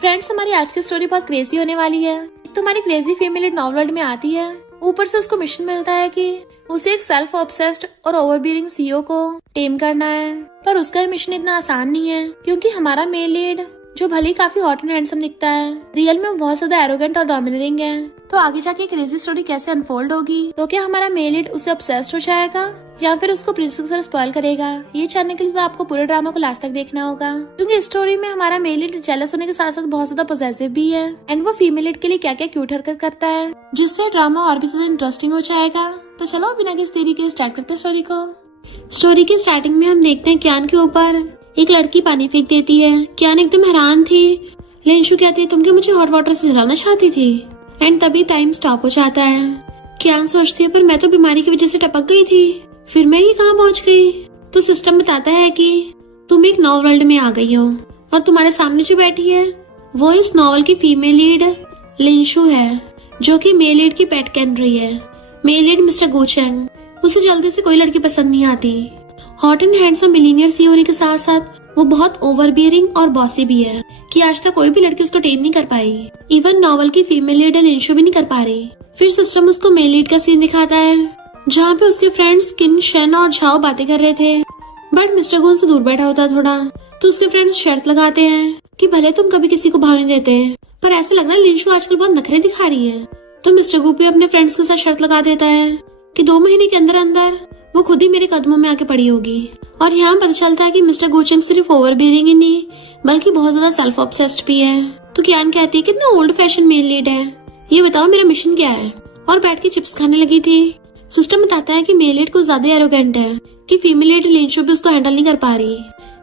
Friends, हमारी आज की स्टोरी बहुत क्रेजी होने वाली है। तो हमारी क्रेजी फीमेल एक नॉवल वर्ल्ड में आती है। ऊपर से उसको मिशन मिलता है कि उसे एक सेल्फ ऑब्सेस्ड और ओवरबीयरिंग सीईओ को टेम करना है। पर उसका मिशन इतना आसान नहीं है, क्योंकि हमारा मेल लीड जो भले ही काफी हॉट एंड हैंडसम दिखता है, रियल में वो बहुत ज्यादा एरोगेंट और डोमिनेटिंग है। तो आगे जाके क्रेजी स्टोरी कैसे अनफोल्ड होगी, तो क्या हमारा मेल लीड उससे ऑब्सेस्ड हो जाएगा या फिर उसको प्रिंसेस स्पॉइल करेगा, ये जानने के लिए तो आपको पूरे ड्रामा को लास्ट तक देखना होगा। क्योंकि इस स्टोरी में हमारा मेल लीड जेलस होने के साथ साथ बहुत ज्यादा पॉसेसिव भी है एंड वो फीमेल लीड के लिए क्या क्या क्यूट हरकत करता है, जिससे ड्रामा और भी ज्यादा इंटरेस्टिंग हो जाएगा। तो चलो बिना किसी देरी के स्टार्ट करते हैं स्टोरी को। स्टोरी की स्टार्टिंग में हम देखते हैं क्यान के ऊपर एक लड़की पानी फेंक देती है। क्यान एकदम हैरान थी। लिंशु कहती है, तुम क्या मुझे हॉट वाटर से जलाना चाहती थी? एंड तभी टाइम स्टॉप हो जाता है। क्यान सोचती है, पर मैं तो बीमारी की वजह से टपक गई थी, फिर मैं ये कहाँ पहुँच गई? तो सिस्टम बताता है कि तुम एक नॉवल वर्ल्ड में आ गई हो और तुम्हारे सामने जो बैठी है वो इस नॉवल की फीमेल लीड लिंशु है, जो कि मेल लीड की पेट कैन रही है। मेल लीड मिस्टर गुचेंग, उसे जल्दी से कोई लड़की पसंद नहीं आती। हॉट एंड हैंडसम बिलीनियर सी होने के साथ साथ वो बहुत ओवरबियरिंग और बॉसी भी है कि आज तक कोई भी लड़की उसको टेम नहीं कर पाई। इवन नॉवल की फीमेल लीड लिंशु भी नहीं कर पा रही। फिर सिस्टम उसको मेल लीड का सीन दिखाता है, जहाँ पे उसके फ्रेंड्स किन, शेन और झाओ बातें कर रहे थे, बट मिस्टर गुन से दूर बैठा होता थोड़ा। तो उसके फ्रेंड्स शर्त लगाते हैं कि भले तुम कभी किसी को भाव नहीं देते, पर ऐसा लग रहा है लिंशु आजकल बहुत नखरे दिखा रही है। तो मिस्टर गु भी अपने फ्रेंड्स के साथ शर्त लगा देता है कि 2 महीने के अंदर अंदर वो खुद ही मेरे कदमों में आके पड़ी होगी। और यहाँ पता चलता है कि मिस्टर गुचेंग सिर्फ ओवरबियरिंग ही नहीं बल्कि बहुत ज्यादा सेल्फ ऑब्सेस्ड भी है। तो क्यान कहती है, कितना ओल्ड फैशन मेल लीड है, ये बताओ मेरा मिशन क्या है? और बैठ के चिप्स खाने लगी थी। सिस्टम बताता है कि मेल लीड कुछ ज्यादा एरोगेंट है कि फीमेल लीड लिंशु भी उसको हैंडल नहीं कर पा रही,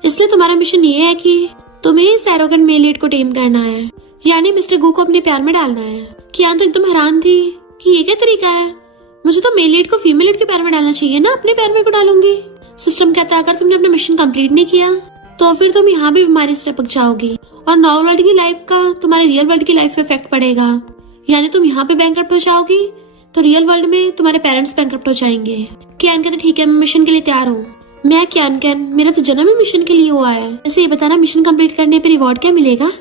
इसलिए तुम्हारा मिशन ये है कि तुम्हें इस एरोगेंट मेल लीड को टेम करना है, यानी मिस्टर गु को अपने प्यार में डालना है। क्यान तो एकदम हैरान थी कि ये क्या तरीका है, मुझे तो मेल लीड को फीमेल लीड के प्यार में डालना चाहिए ना, अपने प्यार में को डालूंगी। सिस्टम कहता है, अगर तुमने अपना मिशन कंप्लीट नहीं किया तो फिर तुम यहाँ भी बीमारी से टपक जाओगी और नॉवल वर्ल्ड की लाइफ का तुम्हारे रियल वर्ल्ड की लाइफ पे इफेक्ट पड़ेगा, यानी तुम यहाँ पे बैंकरप्ट हो जाओगी तो रियल वर्ल्ड में तुम्हारे पेरेंट्स बैंकरप्ट हो जाएंगे। क्यान कहते, ठीक है मैं मिशन के लिए तैयार हूँ। मैं क्यान, मेरा तो जन्म ही मिशन के लिए हुआ है, ऐसे ये बताना मिशन कंप्लीट करने पे रिवॉर्ड क्या मिलेगा?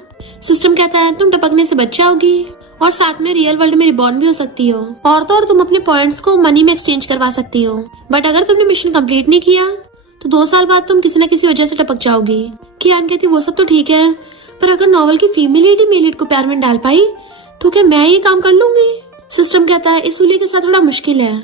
सिस्टम कहता है, तुम टपकने से बच जाओगी और साथ में रियल वर्ल्ड में रिबॉर्न भी हो सकती हो, और तो और तुम अपने पॉइंट्स को मनी में एक्सचेंज करवा सकती हो। बट अगर तुमने मिशन कंप्लीट नहीं किया तो 2 साल बाद तुम किसी न किसी वजह से टपक जाओगी। क्यान कहती, वो सब तो ठीक है, पर अगर नॉवल की फीमेल लीड ही मेल लीड को प्यार में डाल पाई तो क्या मैं ये काम कर लूंगी? सिस्टम कहता है, इस उली के साथ थोड़ा मुश्किल है,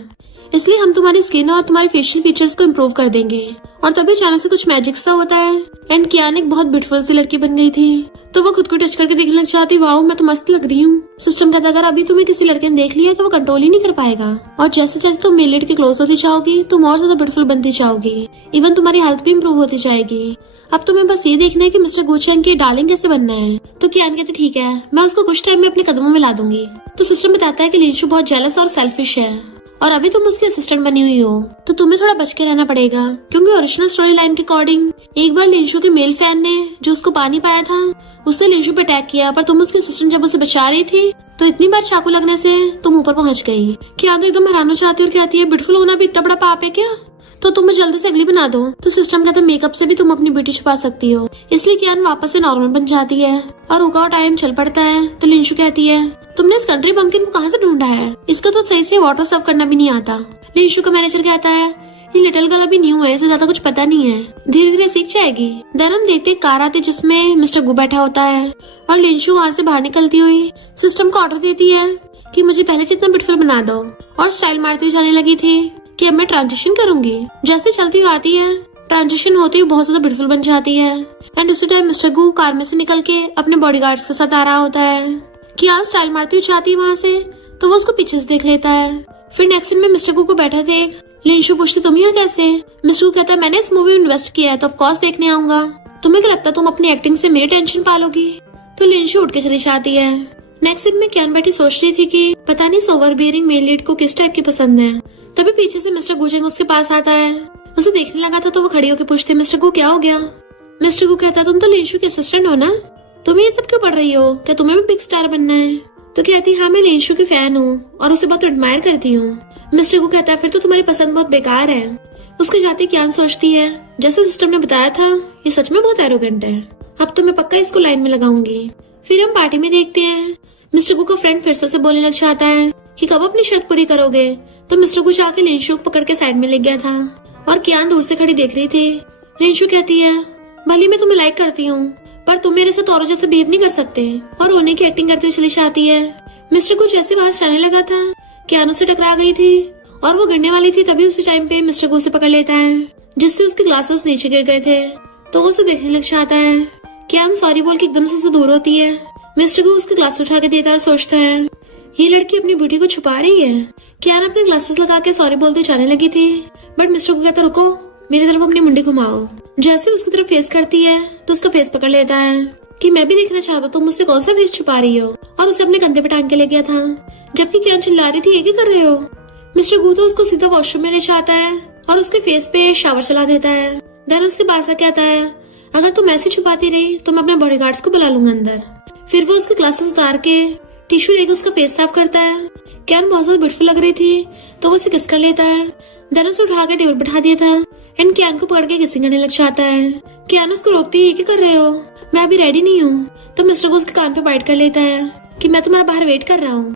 इसलिए हम तुम्हारी स्किन और तुम्हारे फेशियल फीचर्स को इम्प्रूव कर देंगे। और तभी अचानक से कुछ मैजिक सा होता है एंड क्यान एक बहुत ब्यूटीफुल सी लड़की बन गई थी। तो वो खुद को टच करके देखने लग जाती, वाओ मैं तो मस्त लग रही हूँ। सिस्टम कहता है, अगर अभी तुम्हें किसी लड़के ने देख लिया तो वो कंट्रोल ही नहीं कर पाएगा, और जैसे जैसे तुम मेल लीड के क्लोज होती जाओगी तुम और ज्यादा ब्यूटीफुल बनती जाओगी, इवन तुम्हारी हेल्थ भी इम्प्रूव होती जाएगी। अब तुम्हें बस ये देखना है कि मिस्टर गुचेंग की डार्लिंग कैसे बनना है। तो क्यान कहते, ठीक है मैं उसको कुछ टाइम में अपने कदमों में ला दूंगी। तो सिस्टम बताता है कि लिंशु बहुत जेलस और सेल्फिश है और अभी तुम उसकी असिस्टेंट बनी हुई हो, तो तुम्हें थोड़ा बच के रहना पड़ेगा, क्योंकि ओरिजिनल स्टोरी लाइन के अकॉर्डिंग एक बार लिंशु के मेल फैन ने जो उसको पानी पाया था उसने लिंशु पे अटैक किया, पर तुम उसकी असिस्टेंट जब उसे बचा रही थी तो इतनी बार चाकू लगने से तुम ऊपर पहुंच गई। क्या तो एकदम हैरान हो जाती है और कहती है, ब्यूटीफुल होना भी इतना बड़ा पाप है क्या? तो तुम्हें जल्दी से अगली बना दो। तो सिस्टम कहता है, मेकअप से भी तुम अपनी ब्यूटी छुपा सकती हो, इसलिए क्यान वापस से नॉर्मल बन जाती है और रुका टाइम चल पड़ता है। तो लिंशु कहती है, तुमने इस कंट्री बम्पकिन को कहाँ से ढूंढा है, इसको तो सही से वाटर सर्व करना भी नहीं आता। लिंशु का मैनेजर कहता है, ये लिटिल गर्ल अभी न्यू है, इसे ज्यादा कुछ पता नहीं है, धीरे धीरे सीख जाएगी। देन हम देखते कार आती जिसमें मिस्टर गु बैठा होता है और लिंशु वहाँ से बाहर निकलती हुई सिस्टम को ऑर्डर देती है कि मुझे पहले जितना ब्यूटीफुल बना दो, और स्टाइल मारती हुई जाने लगी थी कि अब मैं ट्रांजिशन करूंगी। जैसे चलती हुई आती है ट्रांजिशन होती हुई बहुत ज्यादा ब्यूटीफुल बन जाती है। एंड उसी टाइम मिस्टर गु कार में से निकल के अपने बॉडीगार्ड्स के साथ आ रहा होता है। क्यान स्टाइल मारती हुई जाती है वहाँ से, तो वो उसको पीछे से देख लेता है। फिर नेक्स्ट सीन में मिस्टर गु को बैठा देख लिंशु पूछती, तुम यहाँ कैसे? मिस्टर गु कहता है, मैंने इस मूवी में इन्वेस्ट किया है तो ऑफ कोर्स देखने आऊंगा, तुम्हें क्या लगता है तुम अपनी एक्टिंग से मेरी टेंशन पालोगी? तो लिंशु उठ के चली जाती है। नेक्स्ट सीन में क्यान बैठी सोच रही थी कि पता नहीं ओवरबियरिंग मेल लीड को किस टाइप की पसंद है। तभी पीछे से मिस्टर गुचेंग उसके पास आता है, उसे देखने लगा था तो वो खड़ी होकर पूछती, मिस्टर गु क्या हो गया? मिस्टर गु कहता, तुम तो लिंशु के असिस्टेंट हो ना, तुम ये सब क्यों पढ़ रही हो, क्या तुम्हें भी बिग स्टार बनना है? तो कहती, हाँ मैं लिंशु की फैन हूँ और उसे बहुत एडमायर करती हूँ। मिस्टर गु कहता है, फिर तो तुम्हारी पसंद बहुत बेकार है। उसके जाते क्यान सोचती है, जैसे सिस्टम ने बताया था ये सच में बहुत एरोगेंट है, अब तो मैं पक्का इसको लाइन में लगाऊंगी। फिर हम पार्टी में देखते हैं मिस्टर गू का फ्रेंड फिर से उसे बोलने लग जाता है कि कब अपनी शर्त पूरी करोगे। तो मिस्टर गू जाके लिंशु को पकड़ के साइड में ले गया था और कियान दूर से खड़ी देख रही थी। लिंशु कहती है, भले मैं तुम्हें लाइक करती हूँ पर तुम मेरे साथ औरों जैसे बिहेव नहीं कर सकते, और रोने की एक्टिंग करते हुए चली जाती है। मिस्टर गू जैसे वहां से जाने लगा था, कियान उससे टकरा गई थी और वो गिरने वाली थी। तभी उसी टाइम पे मिस्टर गू से पकड़ लेता है, जिससे उसके ग्लासेस नीचे गिर गए थे। तो वो उसे देखने लग जाता है। कियान सॉरी बोल के एकदम से दूर होती है। मिस्टर गू उसके ग्लास उठा के देता है और सोचता है, ये लड़की अपनी ब्यूटी को छुपा रही है। कियान अपने ग्लासेस लगा के सॉरी बोलते जाने लगी थी, बट मिस्टर गू कहता, रुको, मेरी तरफ अपनी मुंडी घुमाओ। जैसे उसकी तरफ फेस करती है तो उसका फेस पकड़ लेता है कि मैं भी देखना चाहता तुम मुझसे कौन सा फेस छुपा रही हो, और उसे अपने कंधे पे टांग के ले गया था। जबकि कियान चिल्ला रही थी, ये क्या कर रहे हो। मिस्टर गू तो उसको सीधा वॉशरूम में ले जाता है और उसके फेस पे शावर चला देता है। देन उसके पास आके आता है, अगर तुम ऐसे छुपाती रही तो मैं अपने बॉडीगार्ड्स को बुला लूंगा अंदर। फिर वो उसके ग्लासेस उतार के टिश्यू लेकर उसका फेस साफ करता है। कियान बहुत ज्यादा ब्यूटीफुल लग रही थी तो वो उसे किस कर लेता है। देन उसे उठा के टेबल बैठा दिया था एंड कियान को पकड़ के किसिंग करने लग जाता है। कियान उसको रोकती है, ये क्या कर रहे हो, मैं अभी रेडी नहीं हूँ। तो मिस्टर गू उसके कान पे बाइट कर लेता है कि मैं तुम्हारा बाहर वेट कर रहा हूँ।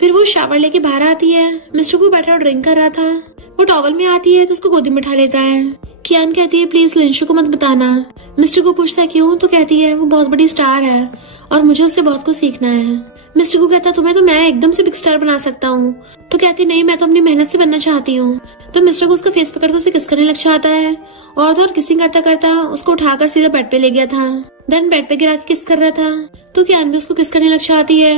फिर वो शावर लेके बाहर आती है। मिस्टर गू बैठा और ड्रिंक कर रहा था। वो टॉवल में आती है तो उसको गोदी में उठा लेता है। कियान कहती है, प्लीज लिंशु को मत बताना। मिस्टर गू पूछता है क्यों, तो कहती है वो बहुत बड़ी स्टार है और मुझे उससे बहुत कुछ सीखना है। मिस्टर गू कहता है, तुम्हें तो मैं एकदम से बिग स्टार बना सकता हूँ। तो कहती नहीं, मैं तो अपनी मेहनत से बनना चाहती हूँ। तो मिस्टर गू उसका फेस पकड़ के उसे किस करने लग जाता है और तो और किसिंग करता करता उसको उठाकर सीधा बेड पे ले गया था। देन बेड पे गिरा के किस कर रहा था तो कियान भी उसको किस करने लग जाती है।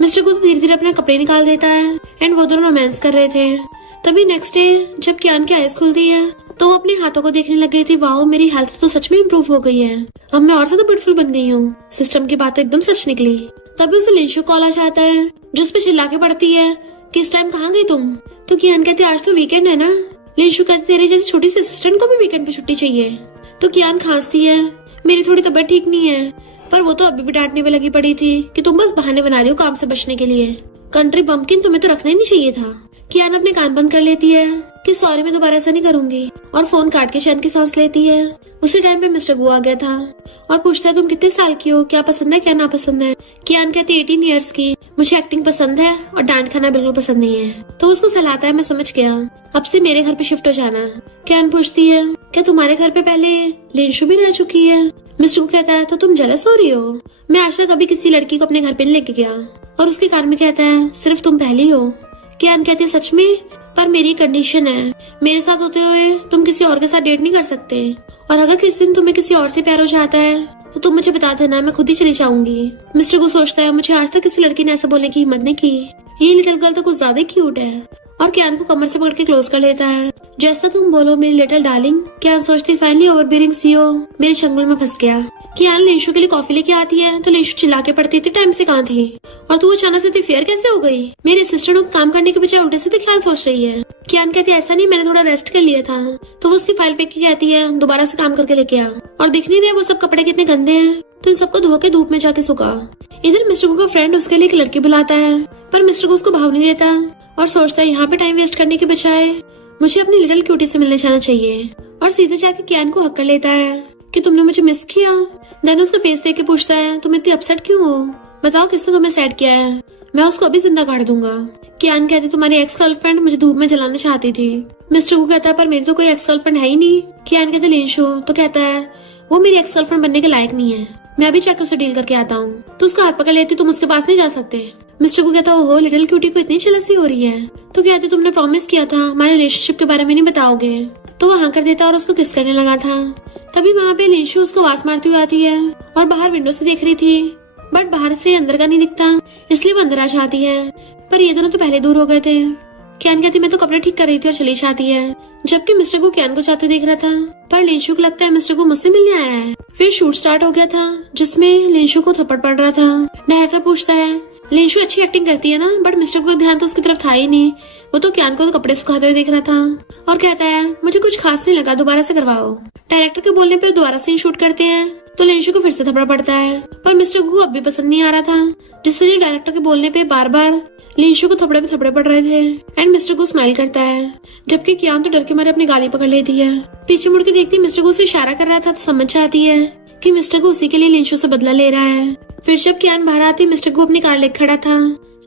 मिस्टर गू तो धीरे धीरे अपने कपड़े निकाल देता है एंड वो दोनों रोमांस कर रहे थे। तभी नेक्स्ट डे जब कियान की आईज खुलती है तो वो अपने हाथों को देखने लग गई थी। वाओ, मेरी हेल्थ तो सच में इम्प्रूव हो गई है, अब मैं और ज्यादा ब्यूटीफुल बन गई हूँ। सिस्टम की बात तो एकदम सच निकली। तभी उसे लिंशु कॉल आ जाता है जिस पे चिल्ला के पड़ती है कि इस टाइम कहाँ गई तुम। तो कियान कहती है, आज तो वीकेंड है ना। लिंशु कहती, तेरी जैसी छोटी सी असिस्टेंट को भी वीकेंड पे छुट्टी चाहिए। तो कियान खांसती है, मेरी थोड़ी तबीयत ठीक नहीं है। पर वो तो अभी भी डांटने में लगी पड़ी थी कि तुम बस बहाने बना रही हो काम से बचने के लिए। कंट्री बम्पकिन, तुम्हें तो रखना ही नहीं चाहिए था। कियान अपने कान बंद कर लेती है कि सॉरी, मैं दोबारा ऐसा नहीं करूंगी, और फोन काट के चैन की सांस लेती है। उसी टाइम पे मिस्टर गू आ गया था और पूछता है, तुम कितने साल की हो, क्या पसंद है क्या ना पसंद है। कियान कहती है 18 ईयर्स की, मुझे एक्टिंग पसंद है और डांट खाना बिल्कुल पसंद नहीं है। तो उसको सहलाता है, मैं समझ गया, अब से मेरे घर पे शिफ्ट हो जाना। कियान पूछती है, क्या तुम्हारे घर पे पहले लिंशु भी रह चुकी है। मिस्टर गू कहता है, तो तुम जेलस हो रही हो, मैं आज तक कभी किसी लड़की को अपने घर पे नहीं लेके गया। और उसके कान में कहता है, सिर्फ तुम पहली हो। कियान कहती है, सच में, पर मेरी कंडीशन है, मेरे साथ होते हुए तुम किसी और के साथ डेट नहीं कर सकते, और अगर किसी दिन तुम्हें किसी और से प्यार हो जाता है तो तुम मुझे बता देना, मैं खुद ही चली जाऊंगी। मिस्टर गू सोचता है, मुझे आज तक किसी लड़की ने ऐसा बोलने की हिम्मत नहीं की, ये लिटिल गर्ल तो कुछ ज्यादा क्यूट है। और कियान को कमर से पकड़ के क्लोज कर लेता है। जैसा तुम बोलो मेरी लिटिल डार्लिंग। कियान सोचती, फाइनली ओवरबियरिंग सीओ मेरे चंगुल में फंस गया। कियान लिंशु के लिए कॉफी लेके आती है तो लिंशु चिल्ला के पड़ती थी, टाइम से कहाँ थी, और तू अचानक से फेयर कैसे हो गई। मेरे असिस्टेंट को काम करने के बजाय उल्टे सीधे ख्याल सोच रही है। कियान कहती है, ऐसा नहीं, मैंने थोड़ा रेस्ट कर लिया था। तो वो उसकी फाइल पे की कहती है, दोबारा से काम करके लेके आ, और दिख नहीं रहे वो सब कपड़े कितने गंदे हैं, तो इन सबको धो के धूप में जाके सुखा। इधर मिस्टर गू का फ्रेंड उसके लिए एक लड़की बुलाता है, पर मिस्टर गू उसको भाव नहीं देता और सोचता है, यहाँ पे टाइम वेस्ट करने के बजाय मुझे अपनी लिटिल क्यूटी से मिलने जाना चाहिए। और सीधे जाके कियान को हक कर लेता है कि तुमने मुझे मिस किया। देन उसका फेस देख के पूछता है, तुम इतनी अपसेट क्यों हो, बताओ किसने तुम्हें सैड किया है, मैं उसको अभी जिंदा काट दूंगा। कियान कहती, तुम्हारी एक्स गर्लफ्रेंड मुझे धूप में जलाना चाहती थी। मिस्टर गू कहता है, पर मेरी तो कोई एक्स गर्लफ्रेंड है ही नहीं। कियान कहते, लिंशु। तो कहता है, वो मेरी एक्स गर्लफ्रेंड बनने के लायक नहीं है, मैं अभी जाकर उसे डील करके आता हूँ। तो उसका हाथ पकड़ लेती, तुम उसके पास नहीं जा सकते। मिस्टर गू कहता, ओहो, लिटिल क्यूटी को इतनी जेलसी हो रही है। तो कहती, तुमने प्रॉमिस किया था हमारे रिलेशनशिप के बारे में नहीं बताओगे। तो वो हाँ कर देता और उसको किस करने लगा था। तभी वहाँ पे लिंशु उसको आवाज मारती हुई आती है और बाहर विंडो से देख रही थी, बट बाहर से अंदर का नहीं दिखता, इसलिए वो अंदर आ जाती है। पर ये दोनों तो पहले दूर हो गए थे। कियान कहती, मैं तो कपड़े ठीक कर रही थी और चली जाती है। जबकि मिस्टर गू कियान को जाते देख रहा था, पर लिंशु को लगता है मिस्टर गू मुझसे मिलने आया है। फिर शूट स्टार्ट हो गया था जिसमें लिंशु को थप्पड़ पड़ रहा था। डायरेक्टर पूछता है, लिंशु अच्छी एक्टिंग करती है ना, बट मिस्टर गू का ध्यान तो उसकी तरफ था ही नहीं, वो तो कियान को तो कपड़े सुखाते हुए देख रहा था और कहता है, मुझे कुछ खास नहीं लगा, दोबारा से करवाओ। डायरेक्टर के बोलने पे दोबारा से शूट करते हैं तो लिंशु को फिर से थप्पड़ पड़ता है, पर मिस्टर गू अब भी पसंद नहीं आ रहा था, जिस वजह डायरेक्टर के बोलने पे बार बार लिंशु को थप्पड़े पे थप्पड़े पड़ रहे थे। एंड मिस्टर गू स्माइल करता है, जबकि कियान तो डर के मारे अपनी गाली पकड़ लेती है। पीछे मुड़ के देखती मिस्टर गू से इशारा कर रहा था तो समझ जाती है कि मिस्टर गू उसी के लिए लिंशु से बदला ले रहा है। फिर जब कियान बाहर आती मिस्टर गु अपनी कार लेकर खड़ा था।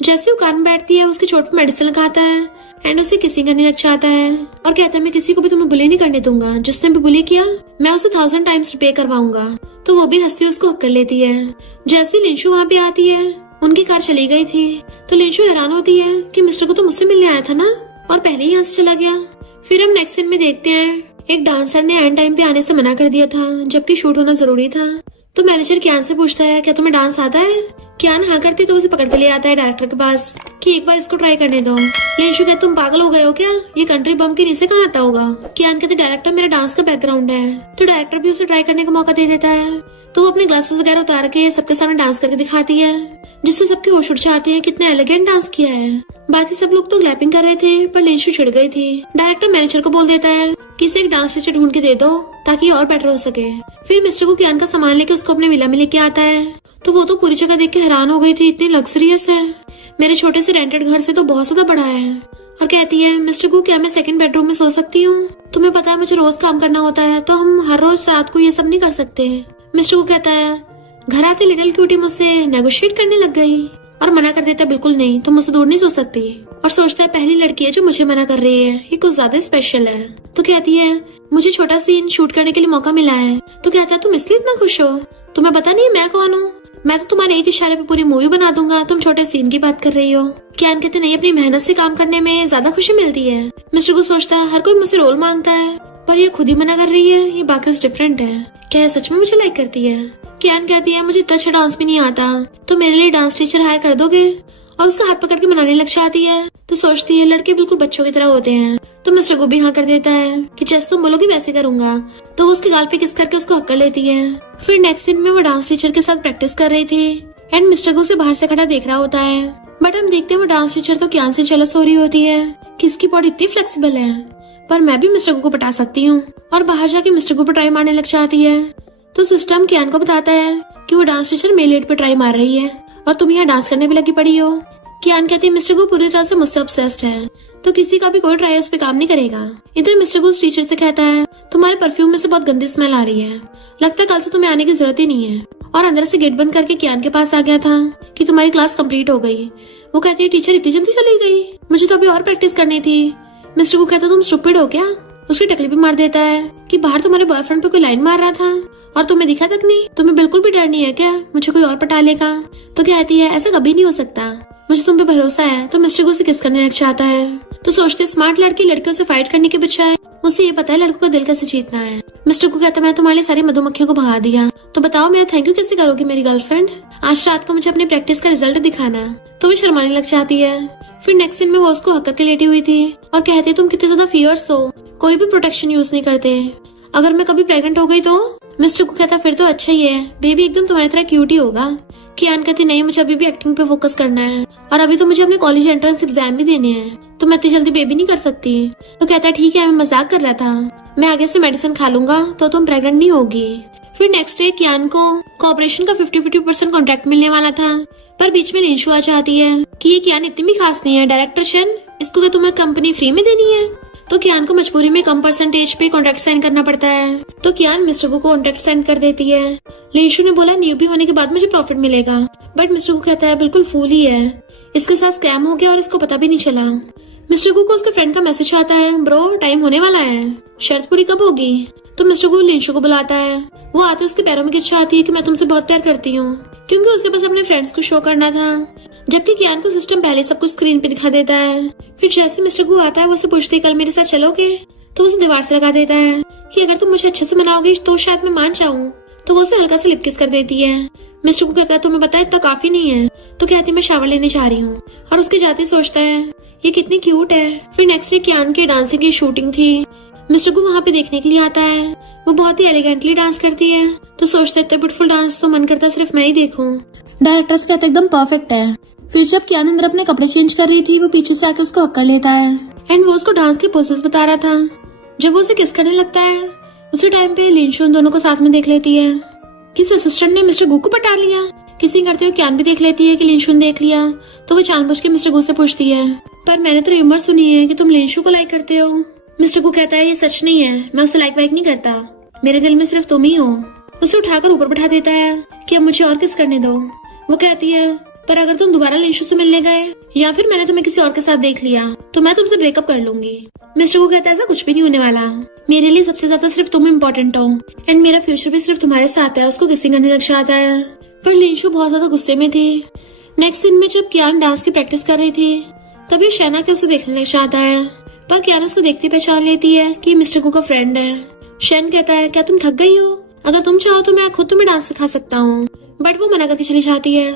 जैसे वो कार में बैठती है उसकी चोट पे मेडिसिन लगाता है एंड उसे किसिंग करने लग जाता है और कहता है मैं किसी को भी तुम्हें बुली नहीं करने दूंगा, जिसने भी बुली किया मैं उसे 1000 टाइम्स रिपे करवाऊंगा। तो वो भी हंसती उसको हक कर लेती है। जैसे लिंशु वहाँ पे आती है, उनकी कार चली गई थी तो लिंशु हैरान होती है कि मिस्टर को तो मुझसे मिलने आया था ना और पहले ही यहाँ से चला गया। फिर हम नेक्स्ट सीन में देखते हैं एक डांसर ने एंड टाइम पे आने से मना कर दिया था जबकि शूट होना जरूरी था। तो मैनेजर कियान से पूछता है क्या तुम्हें डांस आता है। कियान हाँ करती तो उसे पकड़ के ले आता है डायरेक्टर के पास कि एक बार इसको ट्राई करने दो। लिंशु कहते तुम पागल हो गए हो क्या, ये कंट्री बम के नीचे कहाँ आता होगा। कियान कहते डायरेक्टर मेरा डांस का बैकग्राउंड है। तो डायरेक्टर भी उसे ट्राई करने का मौका दे देता है। तो वो अपने ग्लासेस वगैरह उतार के सबके सामने डांस करके दिखाती है जिससे सबके होश उड़ जाते हैं कितने एलिगेंट डांस किया है। बाकी सब लोग तो क्लैपिंग कर रहे थे पर लिंशु चिढ़ गई थी। डायरेक्टर मैनेजर को बोल देता है कि इसे एक डांस टीचर ढूंढ के दे दो ताकि और बेटर हो सके। फिर मिस्टर को कियान का सामान लेके उसको अपने विला में लेके आता है तो वो तो पूरी जगह देख के हैरान हो गई थी, इतनी लग्जरियस है, मेरे छोटे से रेंटेड घर से तो बहुत ज्यादा बड़ा है। और कहती है मिस्टर को क्या मैं सेकंड बेडरूम में सो सकती हूँ, तुम्हें पता है मुझे रोज काम करना होता है तो हम हर रोज रात को ये सब नहीं कर सकते। मिस्टर को कहता है घर आते लिटिल क्यूटी मुझसे नेगोशिएट करने लग गई और मना कर देता है बिल्कुल नहीं तुम मुझसे दूर नहीं सो सकती। और सोचता है पहली लड़की है जो मुझे मना कर रही है, ये कुछ ज्यादा स्पेशल है। तो कहती है मुझे छोटा सीन शूट करने के लिए मौका मिला है। तो कहता है तुम इसलिए इतना खुश हो, तुम्हें पता नहीं मैं कौन हूँ, मैं तो तुम्हारे एक इशारे पे पूरी मूवी बना दूंगा, तुम छोटे सीन की बात कर रही हो। कियान कहते नहीं अपनी मेहनत से काम करने में ज्यादा खुशी मिलती है। मिस्टर को सोचता है हर कोई मुझसे रोल मांगता है पर ये खुद ही मना कर रही है, ये बाकी से डिफरेंट है, क्या ये सच में मुझे लाइक करती है। कियान कहती है मुझे इतना अच्छा डांस भी नहीं आता तो मेरे लिए डांस टीचर हायर कर दोगे, और उसका हाथ पकड़ के मनाने लग जाती है। तो सोचती है लड़के बिल्कुल बच्चों की तरह होते हैं। तो मिस्टर को भी हाँ कर देता है कि जैसे तुम बोलोगी वैसे करूंगा। तो वो उसके गाल पे किस करके उसको हक कर लेती है। फिर नेक्स्ट सीन में वो डांस टीचर के साथ प्रैक्टिस कर रही थी एंड मिस्टर को उसे बाहर से खड़ा देख रहा होता है। बट हम देखते हैं वो डांस टीचर तो कियान से जेलस हो रही होती है कि इसकी बॉडी इतनी फ्लेक्सिबल है पर मैं भी मिस्टर को पटा सकती हूँ, और बाहर जाके मिस्टर को ट्राई मारने लग जाती है। तो सिस्टम कियान को बताता है कि वो डांस टीचर मेल एड पे ट्राई मार रही है और तुम यहाँ डांस करने भी लगी पड़ी हो। कियान कहती है मिस्टर को पूरी तरह से मुझसे ऑब्सेस्ड है तो किसी का भी कोई ट्राई उस पे काम नहीं करेगा। इधर मिस्टर को उस टीचर से कहता है तुम्हारे परफ्यूम में से बहुत गंदी स्मेल आ रही है, लगता है कल से तुम्हें आने की जरूरत ही नहीं है। और अंदर से गेट बंद करके कियान के पास आ गया था कि तुम्हारी क्लास कंप्लीट हो गई। वो कहती है टीचर इतनी जल्दी चली गई, मुझे तो अभी और प्रैक्टिस करनी थी। मिस्टर को कहता तुम स्टूपिड हो क्या। उसकी टकली भी मार देता है कि बाहर तुम्हारे बॉयफ्रेंड पे कोई लाइन मार रहा था और तुम्हें दिखा तक नहीं, तुम्हें बिल्कुल भी डर नहीं है क्या मुझे कोई और पटा लेगा। तो कहती है ऐसा कभी नहीं हो सकता, मुझे तुम पे भरोसा है। तो मिस्टर को उसे किस करने लग जाता है। तो सोचते स्मार्ट लड़की लड़कियों से फाइट करने के बजाय उसे ये पता है लड़कों का दिल कैसे जीतना है। मिस्टर को कहता है मैं तुम्हारे सारी मधुमक्खियों को भगा दिया तो बताओ मेरा थैंक यू कैसे करोगी मेरी गर्लफ्रेंड, आज रात को मुझे अपनी प्रैक्टिस का रिजल्ट दिखाना। तो वो शर्माने लग जाती है। फिर नेक्स्ट सीन में वो उसको हक करके लेटी हुई थी और कहती तुम कितने ज्यादा फियर्स हो, कोई भी प्रोटेक्शन यूज नहीं करते, अगर मैं कभी प्रेग्नेंट हो गई तो। मिस्टर को कहता फिर तो अच्छा ही है, बेबी एकदम तुम्हारी तरह क्यूट ही होगा। कियान कहती नहीं मुझे अभी भी एक्टिंग पे फोकस करना है और अभी तो मुझे अपने कॉलेज एंट्रेंस एग्जाम भी देने हैं तो मैं इतनी जल्दी बेबी नहीं कर सकती। तो कहता है ठीक है मैं मजाक कर रहा था, मैं आगे से मेडिसिन खा लूंगा तो तुम प्रेग्नेंट नहीं होगी। फिर नेक्स्ट डे कियान को कॉर्पोरेशन का 50-50% कॉन्ट्रैक्ट मिलने वाला था पर बीच में लिंशु आ जाती है कि ये कियान इतनी भी खास नहीं है डायरेक्टर शन, इसको क्या तुम्हें कंपनी फ्री में देनी है। तो कियान को मजबूरी में कम परसेंटेज पे कॉन्ट्रैक्ट साइन करना पड़ता है। तो कियान मिस्टर को कॉन्ट्रैक्ट साइन कर देती है। लिंशु ने बोला न्यूबी होने के बाद मुझे प्रॉफिट मिलेगा, बट मिस्टर को कहता है बिल्कुल फूल ही है, इसके साथ स्कैम हो गया और इसको पता भी नहीं चला। मिस्टर को उसके फ्रेंड का मैसेज आता है ब्रो टाइम होने वाला है, शर्त पूरी कब होगी। तो मिस्टर को लिंशु को बुलाता है, वो आते उसके पैरों में गिर जाती है कि मैं तुमसे बहुत प्यार करती हूँ, क्योंकि उसे बस अपने फ्रेंड्स को शो करना था, जबकि कियान को सिस्टम पहले सब कुछ स्क्रीन पे दिखा देता है। फिर जैसे मिस्टर को आता है वो उसे पूछते है कल मेरे साथ चलोगे, तो उसे दीवार से लगा देता है कि अगर तुम मुझे अच्छे से मनाओगी तो शायद मैं मान जाऊँ। तो वो उसे हल्का से लिप किस कर देती है। मिस्टर को कहता है तुम्हें पता है इतना काफी नहीं है। तो कहती मैं शावर लेने जा रही हूँ, और उसके जाते सोचता है ये कितनी क्यूट है। फिर नेक्स्ट डे कियान के डांसिंग की शूटिंग थी, मिस्टर को वहाँ पे देखने के लिए आता है, वो बहुत ही एलिगेंटली डांस करती है। तो सोचता है इतना ब्यूटीफुल डांस तो मन करता सिर्फ मैं ही देखूं। डायरेक्टर्स कहते एकदम परफेक्ट है। फिर जब कियान अंदर अपने कपड़े चेंज कर रही थी वो पीछे से आके उसको हक कर लेता है एंड वो उसको डांस के पोसेस बता रहा था। जब वो उसे किस करने लगता है उसी टाइम पे लिंशु उन दोनों को साथ में देख लेती है। किस असिस्टेंट ने मिस्टर गु को पटा लिया। किसी करते हुए कियान भी देख लेती है कि लिंशु ने देख लिया, तो वो जानबूझ के मिस्टर गु से पूछती है पर मैंने तो रूमर सुनी है कि तुम लिंशु को लाइक करते हो। मिस्टर गु कहता है ये सच नहीं है, मैं उसे लाइक वाइक नहीं करता, मेरे दिल में सिर्फ तुम ही हो। उसे उठाकर ऊपर बैठा देता है कि अब मुझे और किस करने दो। वो कहती है पर अगर तुम दोबारा लिंशु से मिलने गए या फिर मैंने तुम्हें किसी और के साथ देख लिया तो मैं तुमसे ब्रेकअप कर लूंगी। मिस्टर गु कहता है ऐसा कुछ भी नहीं होने वाला, मेरे लिए सबसे ज्यादा सिर्फ तुम इम्पोर्टेंट हो एंड मेरा फ्यूचर भी सिर्फ तुम्हारे साथ है। उसको किसिंग करने लग जाता है पर लिंशु बहुत ज्यादा गुस्से में थी। नेक्स्ट सीन में जब कियान डांस की प्रैक्टिस कर रही थी तभी शैना के उसे देखने लग जाता है पर कियान उसको देखती पहचान लेती है कि मिस्टर गु का फ्रेंड है। शैन कहता है क्या तुम थक गई हो, अगर तुम चाहो तो मैं खुद तुम्हें डांस सिखा सकता हूँ, बट वो मना करके चली जाती है।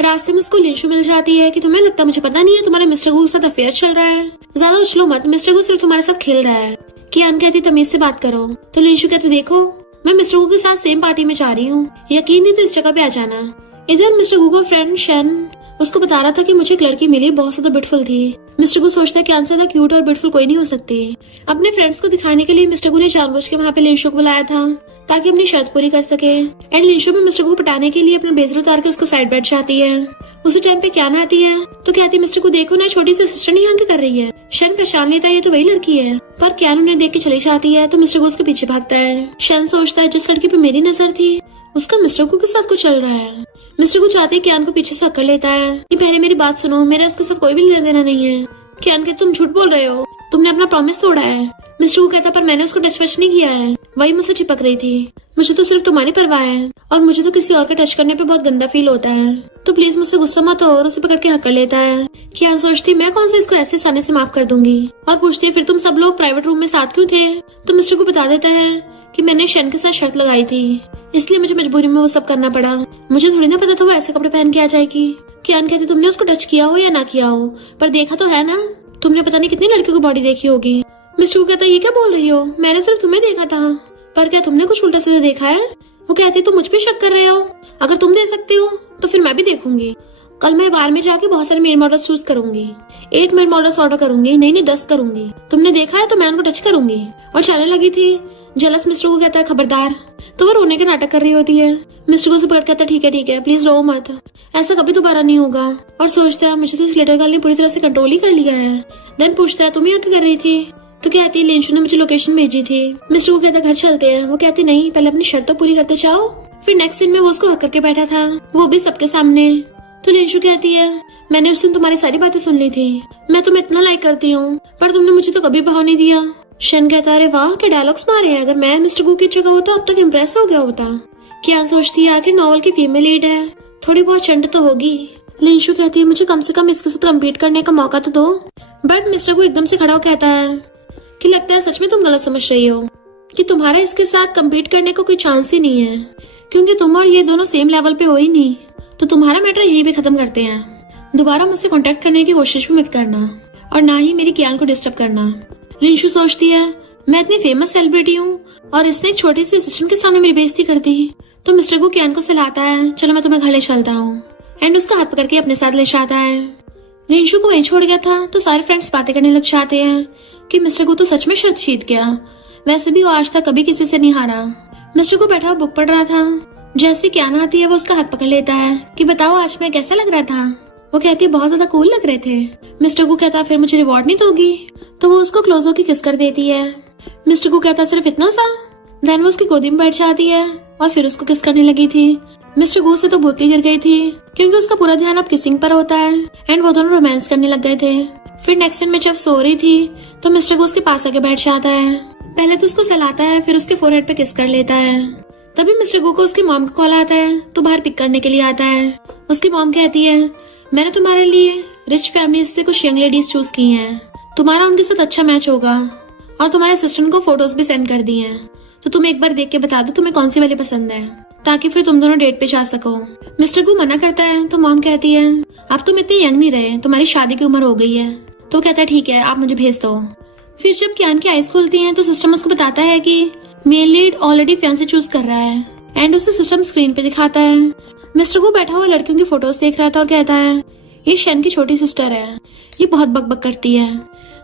रास्ते में उसको लिंशु मिल जाती है कि तुम्हें लगता मुझे पता नहीं है तुम्हारे मिस्टर गु के साथ अफेयर चल रहा है, ज्यादा उछलो मत, मिस्टर गु सिर्फ तुम्हारे साथ खेल रहा है। कियान कहती तमीज से बात करो तो लिंशु कहती देखो मैं मिस्टर गु के साथ सेम पार्टी में जा रही हूँ, यकीन नहीं तो इस जगह पे आ जाना। इधर मिस्टर गु का फ्रेंड शैन उसको बता रहा था कि मुझे एक लड़की मिली बहुत ज्यादा ब्यूटीफुल थी। मिस्टर गु सोचता है कियान से ज्यादा क्यूट और ब्यूटीफुल कोई नहीं हो सकती। अपने फ्रेंड्स को दिखाने के लिए मिस्टर गु ने जानबूझ के वहाँ पे लिंशु को बुलाया था ताकि अपनी शर्त पूरी कर सके एंड लिंशु भी मिस्टर गु को पटाने के लिए अपना ब्लेजर उतार के उसको साइड बैठ जाती है। उसी टाइम पे कियान आती है तो कहती मिस्टर को देखो ना छोटी सी असिस्टेंट यहाँ क्या कर रही है। शैन पहचान लेता है ये तो वही लड़की है पर कियान उन्हें देख के चली जाती है तो मिस्टर गु उसके पीछे भागता है। शैन सोचता है जिस लड़की पे मेरी नजर थी उसका मिस्टर गु के साथ कुछ चल रहा है। मिस्टर गु चाहते कियान को पीछे से अकड़ लेता है कि पहले मेरी बात सुनो, मेरा उसके साथ कोई भी लेना देना नहीं है। कियान कहते तुम झूठ बोल रहे हो, तुमने अपना प्रॉमिस तोड़ा है। मिस्टर गु कहता पर मैंने उसको टच वच नहीं किया है, वही मुझसे चिपक रही थी, मुझे तो सिर्फ तुम्हारी परवाह है और मुझे तो किसी और का टच करने पे बहुत गंदा फील होता है, तो प्लीज मुझसे गुस्सा मत हो। और उसे पकड़ के हक कर लेता है। कियान सोचती मैं कौन सा इसको ऐसे आसानी से माफ कर दूंगी और पूछती है फिर तुम सब लोग प्राइवेट रूम में साथ क्यों थे। तो मिस्टर गु बता देता है कि मैंने शैन के साथ शर्त लगाई थी इसलिए मुझे मजबूरी में वो सब करना पड़ा, मुझे थोड़ी ना पता था वो ऐसे कपड़े पहन के आ जाएगी। कियान कहती तुमने उसको टच किया हो या ना किया हो पर देखा तो है ना, तुमने पता नहीं कितनी लड़कियों की बॉडी देखी होगी। मिस्टर गु कहता ये क्या बोल रही हो, मैंने सिर्फ तुम्हें देखा था, पर क्या तुमने कुछ उल्टा सीधा देखा है। वो कहती तुम मुझ पे शक कर रहे हो, अगर तुम दे सकती हो तो फिर मैं भी देखूंगी। कल मैं बार में जाके बहुत सारे मेल मॉडल्स चूज करूंगी, 8 मेल मॉडल्स ऑर्डर करूंगी, नहीं 10 करूंगी, तुमने देखा है तो मैं उनको टच करूंगी। और चलने लगी थी। जलस मिस्टर गु कहता है खबरदार, तो वो रोने के नाटक कर रही होती है। मिस्टर गु से पकड़ कहता है ठीक है प्लीज रो मत, ऐसा कभी दोबारा नहीं होगा। और सोचता है मुझे तो इस लिटिल गर्ल ने पूरी तरह से कंट्रोल ही कर लिया है। देन पूछता है तुम यहाँ क्या कर रही थी, तो कहती है लिंशु ने मुझे लोकेशन भेजी थी। मिस्टर गु कहता घर चलते हैं, वो कहती नहीं पहले अपनी शर्त तो पूरी करते जाओ। फिर नेक्स्ट सीन में वो उसको हक करके बैठा था, वो भी सबके सामने। तो लिंशु कहती है मैंने उस दिन तुम्हारी सारी बातें सुन ली थी, मैं तुम्हें इतना लाइक करती हूँ पर तुमने मुझे तो कभी भाव नहीं दिया। शन कहता अरे वाह क्या डायलॉग्स मारे हैं, अगर मैं मिस्टर गु की जगह होता अब तक इम्प्रेस हो गया होता। क्या सोचती है आखिर नॉवल की फीमेल लीड है, थोड़ी बहुत चंट तो होगी। लिंशु कहती है मुझे कम से कम इसके साथ कम्पीट करने का मौका तो दो। बट मिस्टर गु एकदम से खड़ा हो कहता है कि लगता है सच में तुम गलत समझ रही हो कि तुम्हारा इसके साथ कम्पीट करने का कोई चांस ही नहीं है, क्योंकि तुम और ये दोनों सेम लेवल पे हो ही नहीं, तो तुम्हारा मैटर यही भी खत्म करते हैं। दोबारा मुझसे कांटेक्ट करने की कोशिश भी मत करना और ना ही मेरी कियान को डिस्टर्ब करना। लिंशु सोचती है मैं इतनी फेमस सेलिब्रिटी हूँ और इसने एक छोटी सी असिस्टेंट के सामने मेरी बेइज्जती कर दी। तो मिस्टर गु कियान को सहलाता है चलो मैं तुम्हें घर ले चलता हूँ एंड उसका हाथ पकड़ के अपने साथ ले जाता है। लिंशु को वहीं छोड़ गया था तो सारे फ्रेंड्स बातें करने लग जाते हैं कि मिस्टर गु तो सच में शर्त जीत गया, वैसे भी वो आज तक कभी किसी से नहीं हारा। मिस्टर गु बैठा बुक पढ़ रहा था, जैसे कियान आती है वो उसका हाथ पकड़ लेता है कि बताओ आज मैं कैसा लग रहा था। वो कहती है बहुत ज्यादा कूल लग रहे थे। मिस्टर गु कहता फिर मुझे रिवॉर्ड नहीं दोगी, तो वो उसको क्लोज होकर किस कर देती है। मिस्टर गु कहता सिर्फ इतना सा। देन वो उसकी गोदी में बैठ जाती है और फिर उसको किस करने लगी थी। मिस्टर गु से तो भूत गिर गई थी क्योंकि उसका पूरा ध्यान अब किसिंग पर होता है एंड वो दोनों रोमांस करने लग गए थे। फिर नेक्स्ट सीन में जब सो रही थी तो मिस्टर गु उसके पास आके बैठ जाता है, पहले तो उसको सहलाता है फिर उसके फोरहेड पे किस कर लेता है। तभी मिस्टर गु को उसकी मॉम का कॉल आता है तो बाहर पिक करने के लिए आता है। उसकी मॉम कहती है मैंने तुम्हारे लिए रिच फैमिली से कुछ यंग लेडीज चूज की हैं, तुम्हारा उनके साथ अच्छा मैच होगा और तुम्हारे असिस्टेंट को फोटोज भी सेंड कर दी हैं, तो तुम एक बार देख के बता दो तुम्हें कौन सी वाली पसंद है ताकि फिर तुम दोनों डेट पे जा सको। मिस्टर गु मना करता है तो मॉम कहती है अब तुम इतने यंग नहीं रहे, तुम्हारी शादी की उम्र हो गई है। तो कहता है ठीक है आप मुझे भेज दो। फिर जब कियान की आईज खुलती हैं तो सिस्टम उसको बताता है कि male lead already fancy choose कर रहा है एंड उसे सिस्टम स्क्रीन पे दिखाता है। मिस्टर गु बैठा हुआ लड़कियों की फोटोज देख रहा था और कहता है ये शैन की छोटी सिस्टर है, ये बहुत बकबक करती है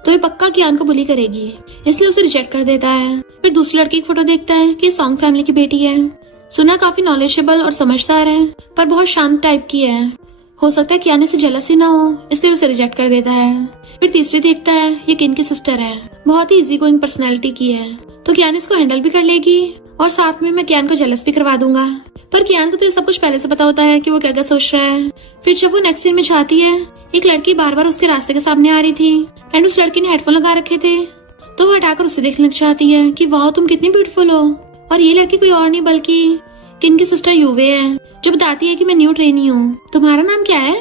तो ये पक्का कियान को बुली करेगी, इसलिए उसे रिजेक्ट कर देता है। फिर दूसरी लड़की की फोटो देखता है कि सॉन्ग फैमिली की बेटी है, सुना काफी नॉलेजेबल और समझदार है पर बहुत शांत टाइप की है, हो सकता है कियान से जेलसी ना हो इसलिए उसे रिजेक्ट कर देता है। फिर तीसरी देखता है ये किन की सिस्टर है, बहुत ही इजी गोइंग पर्सनैलिटी की है, तो कियान इसको हैंडल भी कर लेगी और साथ में मैं कियान को जेलस भी करवा दूंगा। पर कियान को तो ये सब कुछ पहले से पता होता है कि वो क्या क्या सोच रहा है। फिर जब वो नेक्स्ट सीन में चाहती है, एक लड़की बार बार उसके रास्ते के सामने आ रही थी एंड उस लड़की ने हेडफोन लगा रखे थे, तो वो हटाकर उसे देखने लग चाहती है कि वाह तुम कितनी ब्यूटीफुल हो। और ये लड़की कोई और नहीं बल्कि किन की सिस्टर युवे है, जो बताती है कि मैं न्यू ट्रेनी हूँ। तुम्हारा नाम क्या है?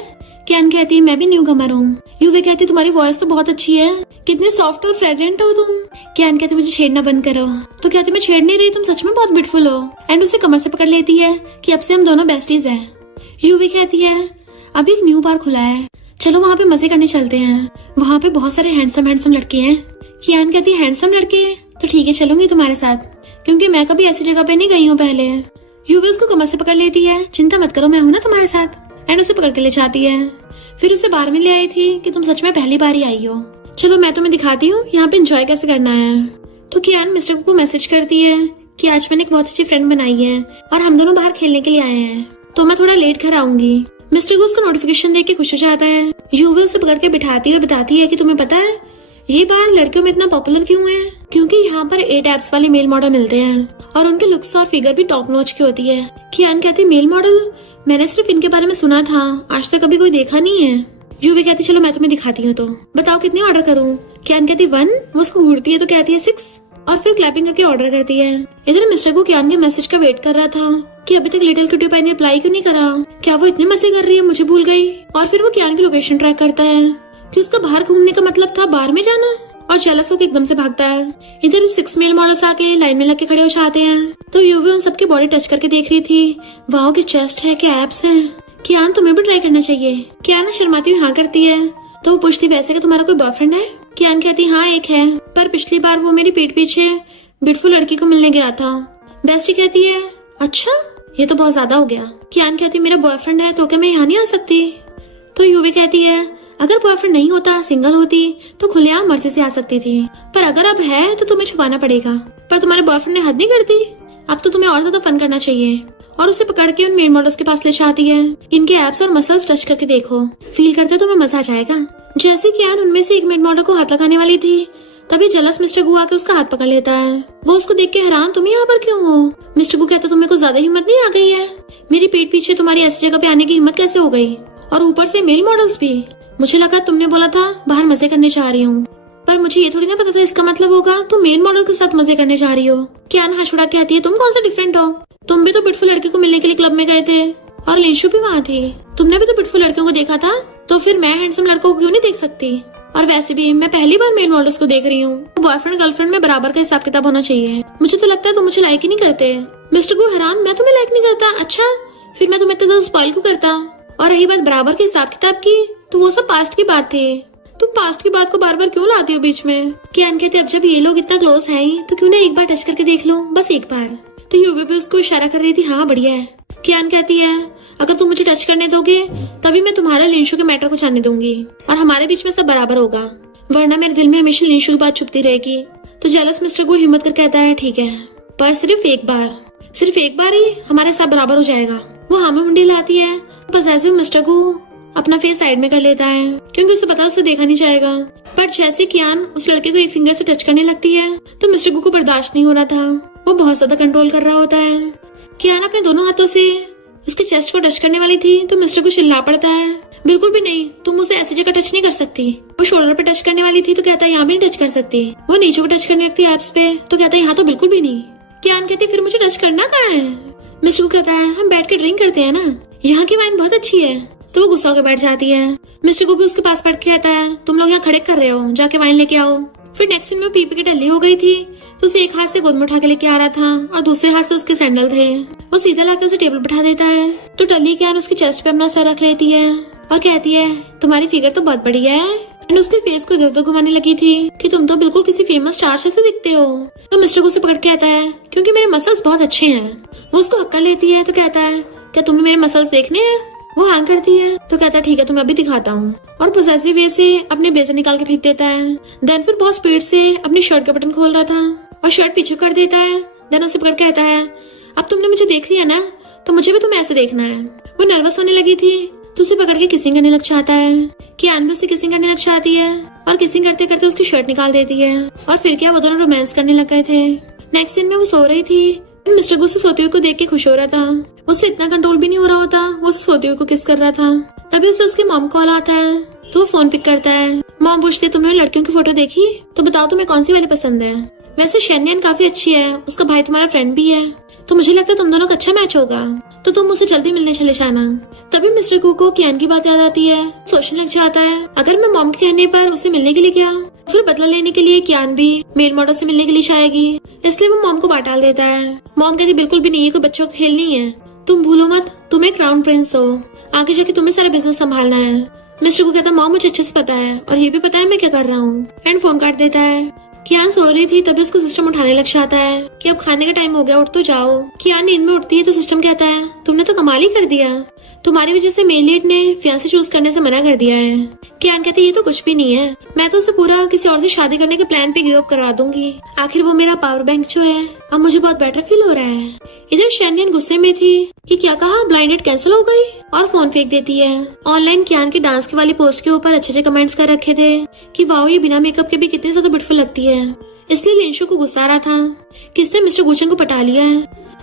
कियान कहती है मैं भी न्यू कमर हूँ। युवे कहती है तुम्हारी वॉइस तो बहुत अच्छी है, कितनी सॉफ्ट और फ्रेग्रेंट हो तुम। कियान कहती मुझे छेड़ना बंद करो। तो कहती मैं छेड़ नहीं रही, तुम सच में बहुत ब्यूटीफुल हो। एंड उसे कमर से पकड़ लेती है कि अब से हम दोनों बेस्टीज हैं। युवे कहती है अभी एक न्यू बार खुला है, चलो वहाँ पे मजे करने चलते हैं, वहाँ पे बहुत सारे हैंडसम लड़के हैं। कियान कहती है हैंडसम लड़के? तो ठीक है चलूंगी तुम्हारे साथ, क्योंकि मैं कभी ऐसी जगह पे नहीं गई हूँ पहले। युवे उसको कमर से पकड़ लेती है, चिंता मत करो मैं हूँ ना तुम्हारे साथ। एंड उसे पकड़ के ले जाती है। फिर उसे बार में ले आई थी कि तुम सच में पहली बार ही आई हो, चलो मैं तुम्हें दिखाती हूँ यहाँ पे एंजॉय कैसे करना है। तो कियान मिस्टर को मैसेज करती है कि आज मैंने एक बहुत अच्छी फ्रेंड बनाई है और हम दोनों बाहर खेलने के लिए आए हैं, तो मैं थोड़ा लेट घर आऊंगी। मिस्टर को उसका नोटिफिकेशन देख के खुश हो जाता है। युवे उसे पकड़ के बिठाती हुए बताती है कि तुम्हें पता है ये बार लड़कियों में इतना पॉपुलर क्यों है? क्योंकि यहाँ पर 8 एप्स वाले मेल मॉडल मिलते हैं और उनके लुक्स और फिगर भी टॉप नॉच की होती है। कियान कहती मेल मॉडल? मैंने सिर्फ इनके बारे में सुना था, आज तक कभी कोई देखा नहीं है। युवी कहती चलो मैं तुम्हें दिखाती हूँ, तो बताओ कितने ऑर्डर करूँ? कियान कहती 1। वो उसको घूरती है तो कहती है 6 और फिर क्लैपिंग करके ऑर्डर करती है। इधर मिस्टर को कियान के मैसेज का वेट कर रहा था कि अभी तक लिटिल क्यूटी पाई ने रिप्लाई क्यों नहीं करा, क्या वो इतने मजे कर रही है मुझे भूल गई। और फिर वो कियान की लोकेशन ट्रैक करता है कि उसका बाहर घूमने का मतलब था बार में जाना, और जेलस होकर एकदम से भागता है। इधर 6 मेल मॉडल्स आके लाइन में लग के खड़े हो जाते हैं, तो युवी उन सबकी बॉडी टच करके देख रही थी। वाओ की चेस्ट है, क्या एब्स है। कियान तुम्हें भी ट्राई करना चाहिए। कियान शर्माती हुई हाँ करती है, तो वो पूछती वैसे कि तुम्हारा कोई बॉयफ्रेंड है? कियान कहती हाँ एक है, पर पिछली बार वो मेरी पीठ पीछे ब्यूटीफुल लड़की को मिलने गया था। बेस्टी कहती है अच्छा ये तो बहुत ज्यादा हो गया। कियान कहती मेरा बॉयफ्रेंड है तो क्या मैं यहाँ नहीं आ सकती? तो युवी कहती है अगर बॉयफ्रेंड नहीं होता, सिंगल होती तो खुलेआम मर्जी से आ सकती थी, पर अगर अब है तो तुम्हें छुपाना पड़ेगा। पर तुम्हारे बॉयफ्रेंड ने हद नहीं करती, अब तो तुम्हें और ज्यादा फन करना चाहिए। और उसे पकड़ के उन मेल मॉडल्स के पास ले जाती है। इनके एब्स और मसल्स टच करके देखो, फील करते तो तुम्हें मजा आ जाएगा। जैसे कियान उनमें से एक मेल मॉडल को हाथ लगाने वाली थी, तभी जलस मिस्टर गु आकर उसका हाथ पकड़ लेता है। वो उसको देख के हैरान तुम यहाँ पर क्यों हो? मिस्टर गु कहता तुम्हें कुछ ज्यादा हिम्मत नहीं आ गई है? मेरी पीठ पीछे तुम्हारी ऐसी जगह पे आने की हिम्मत कैसे हो गई? और ऊपर से मेल मॉडल्स भी। मुझे लगा तुमने बोला था बाहर मजे करने जा रही हूँ, पर मुझे ये थोड़ी ना पता था इसका मतलब होगा तुम मेल मॉडल के साथ मजे करने जा रही हो। कियान हाथ छुड़ा के आती है तुम कौन सा डिफरेंट हो? तुम भी तो ब्यूटीफुल लड़की को मिलने के लिए क्लब में गए थे और लिंशु भी वहाँ थी। तुमने भी तो ब्यूटीफुल लड़कियों को देखा था, तो फिर मैं हैंडसम लड़कों को क्यों नहीं देख सकती? और वैसे भी मैं पहली बार मेल मॉडल्स को देख रही हूँ। बॉयफ्रेंड गर्लफ्रेंड में बराबर का हिसाब किताब होना चाहिए। मुझे तो लगता है तुम मुझे लाइक ही नहीं करते। मिस्टर गु हराम, मैं तुम्हें लाइक नहीं करता? अच्छा फिर मैं तुम्हें इतना ज्यादा स्पॉइल क्यों करता? और रही बात बराबर के हिसाब किताब की, तो वो सब पास्ट की बात थी। तुम पास्ट की बात को बार बार क्यों लाती हो बीच में? कियान कहते अब जब ये लोग इतना क्लोज हैं ही, तो क्यों ना एक बार टच करके देख लो, बस एक बार। तो युवी भी उसको इशारा कर रही थी हाँ बढ़िया है। कियान कहती है अगर तुम मुझे टच करने दोगे तभी मैं तुम्हारा लिंशु के मैटर को जानने दूंगी और हमारे बीच में सब बराबर होगा, वरना मेरे दिल में हमेशा लिंशु की बात छुपती रहेगी। तो जेलस मिस्टर को हिम्मत कर कहता है ठीक है, पर सिर्फ एक बार ही हमारे साथ बराबर हो जाएगा। वो हाँ में मुंडी लाती है, बस ऐसे मिस्टर को अपना फेस साइड में कर लेता है क्योंकि उसे पता उसे देखा नहीं जाएगा। पर जैसे कियान उस लड़के को एक फिंगर से टच करने लगती है, तो मिस्टर गु को बर्दाश्त नहीं हो रहा था। वो बहुत ज्यादा कंट्रोल कर रहा होता है। कियान अपने दोनों हाथों से उसके चेस्ट को टच करने वाली थी, तो मिस्टर को चिल्ला पड़ता है बिल्कुल भी नहीं, तुम उसे ऐसी जगह टच नहीं कर सकती। वो शोल्डर पे टच करने वाली थी, तो कहता है यहाँ भी नहीं टच कर सकती। वो नीचे को टच करने लगती है एब्स पे, तो कहता है यहाँ तो बिल्कुल भी नहीं। कियान कहती फिर मुझे टच करना कहाँ है? मिस्टर को कहता है हम बैठ के ड्रिंक करते हैं ना, यहाँ की वाइन बहुत अच्छी है। तो वो गुस्सा होकर बैठ जाती है। मिस्टर को भी उसके पास बैठ के कहता है तुम लोग यहाँ खड़े कर रहे हो, जाके वाइन लेके आओ। फिर नेक्स्ट सीन में पीपी की टल्ली हो गई थी, तो उसे एक हाथ से गोद में उठा के लेके आ रहा था और दूसरे हाथ से उसके सैंडल थे। वो सीधा लाके उसे टेबल बैठा देता है, तो टल्ली कियान उसके चेस्ट पे अपना सर रख लेती है और कहती है तुम्हारी फिगर तो बहुत बढ़िया है। एंड उसके फेस को इधर उधर घुमाने लगी थी कि तुम तो बिल्कुल किसी फेमस स्टार से दिखते हो। तो मिस्टर को उसे पकड़ के कहता है क्योंकि मेरे मसल्स बहुत अच्छे हैं। वो उसको हक कर लेती है, तो कहता है क्या तुम्हें मेरे मसल्स देखने हैं? वो हाँ करती है, तो कहता है ठीक है तुम्हें अभी दिखाता हूँ, और पोसेसिव वे से अपने ब्लेजर निकाल के फेंक देता है। देन फिर बहुत स्पीड से अपनी शर्ट का बटन खोल रहा था और शर्ट पीछे कर देता है। देन उसे पकड़ कहता है अब तुमने मुझे देख लिया ना, तो मुझे भी तुम्हें ऐसे देखना है। वो नर्वस होने लगी थी, तो उसे पकड़ के किसिंग करने लग जाता है। कियान भी उसे किसिंग करने लग जाती है और किसिंग करते करते उसकी शर्ट निकाल देती है। और फिर क्या वो दोनों रोमांस करने लग गए थे। नेक्स्ट सीन में वो सो रही थी, मिस्टर गू से सोते हुए को देख के खुश हो रहा था। उससे इतना कंट्रोल भी नहीं हो रहा होता, वो सोते हुए को किस कर रहा था। तभी उसे उसकी मॉम कॉल आता है तो वो फोन पिक करता है। मॉम पूछती है तुमने लड़कियों की फोटो देखी, तो बताओ तुम्हें कौन सी वाली पसंद है। वैसे शेन्यन काफी अच्छी है, उसका भाई तुम्हारा फ्रेंड भी है, तो मुझे लगता है तुम दोनों का अच्छा मैच होगा, तो तुम उसे जल्दी मिलने चले जाना। तभी मिस्टर गू को कियान की बात याद आती है। सोचने लग जाता है अगर मैं मॉम के कहने पर उसे मिलने के लिए गया, फिर बदला लेने के लिए कियान भी मेल मॉडल से मिलने के लिए आएगी, इसलिए वो मॉम को बाटाल देता है। मॉम कहती बिल्कुल भी नहीं, ये कोई बच्चों का खेल नहीं है, तुम भूलो मत तुम एक क्राउन प्रिंस हो, आगे जाके तुम्हें सारा बिजनेस संभालना है। मिस्टर गू कहता मॉम मुझे अच्छे से पता है, और ये भी पता है मैं क्या कर रहा हूँ। एंड फोन काट देता है। कियान सो रही थी तभी उसको सिस्टम उठाने लग जाता है कि अब खाने का टाइम हो गया, उठ तो जाओ। कियान नींद में उठती है तो सिस्टम कहता है तुमने तो कमाल ही कर दिया, तुम्हारी वजह से मेल लीड ने फियांसे चूज करने से मना कर दिया है। कियान कहती है ये तो कुछ भी नहीं है, मैं तो उसे पूरा किसी और से शादी करने के प्लान पे गिव अप करवा दूंगी, आखिर वो मेरा पावर बैंक जो है, अब मुझे बहुत बेटर फील हो रहा है। इधर शेन्यन गुस्से में थी कि क्या कहा, ब्लाइंड डेट कैंसिल हो गई, और फोन फेंक देती है। ऑनलाइन कियान के डांस के वाली पोस्ट के ऊपर अच्छे कमेंट्स कर रखे थे कि वाओ ये बिना मेकअप के भी कितनी ज्यादा ब्यूटीफुल लगती है, इसलिए लिंशु को गुस्सा आ रहा था कि इसने मिस्टर गुचन को पटा लिया है।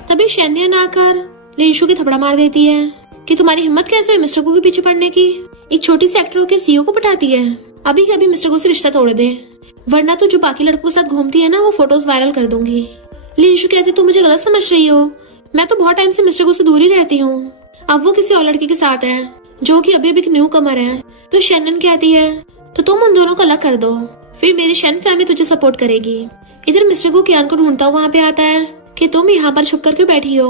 तभी शेन्यन आकर लिंशु की थपड़ा मार देती है कि तुम्हारी हिम्मत कैसे हुई मिस्टर गू के पीछे पड़ने की, एक छोटी सी एक्टर होकर सीईओ को पटाती है, अभी के अभी मिस्टर गू से रिश्ता तोड़ दे, वरना तो जो बाकी लड़कों के साथ घूमती है ना वो फोटोज वायरल कर दूंगी। लिंशु कहती तुम मुझे गलत समझ रही हो, मैं तो बहुत टाइम से मिस्टर गू से दूर ही रहती हूँ, अब वो किसी और लड़की के साथ है जो कि अभी भी न्यू कमर है। तो शेन्यन कहती है तो तुम उन दोनों को अलग कर दो, फिर मेरी शेन फैमिली तुझे सपोर्ट करेगी। इधर मिस्टर गू कियान को ढूंढता हुआ वहाँ पे आता है कि तुम यहाँ पर छुप कर क्यों बैठी हो।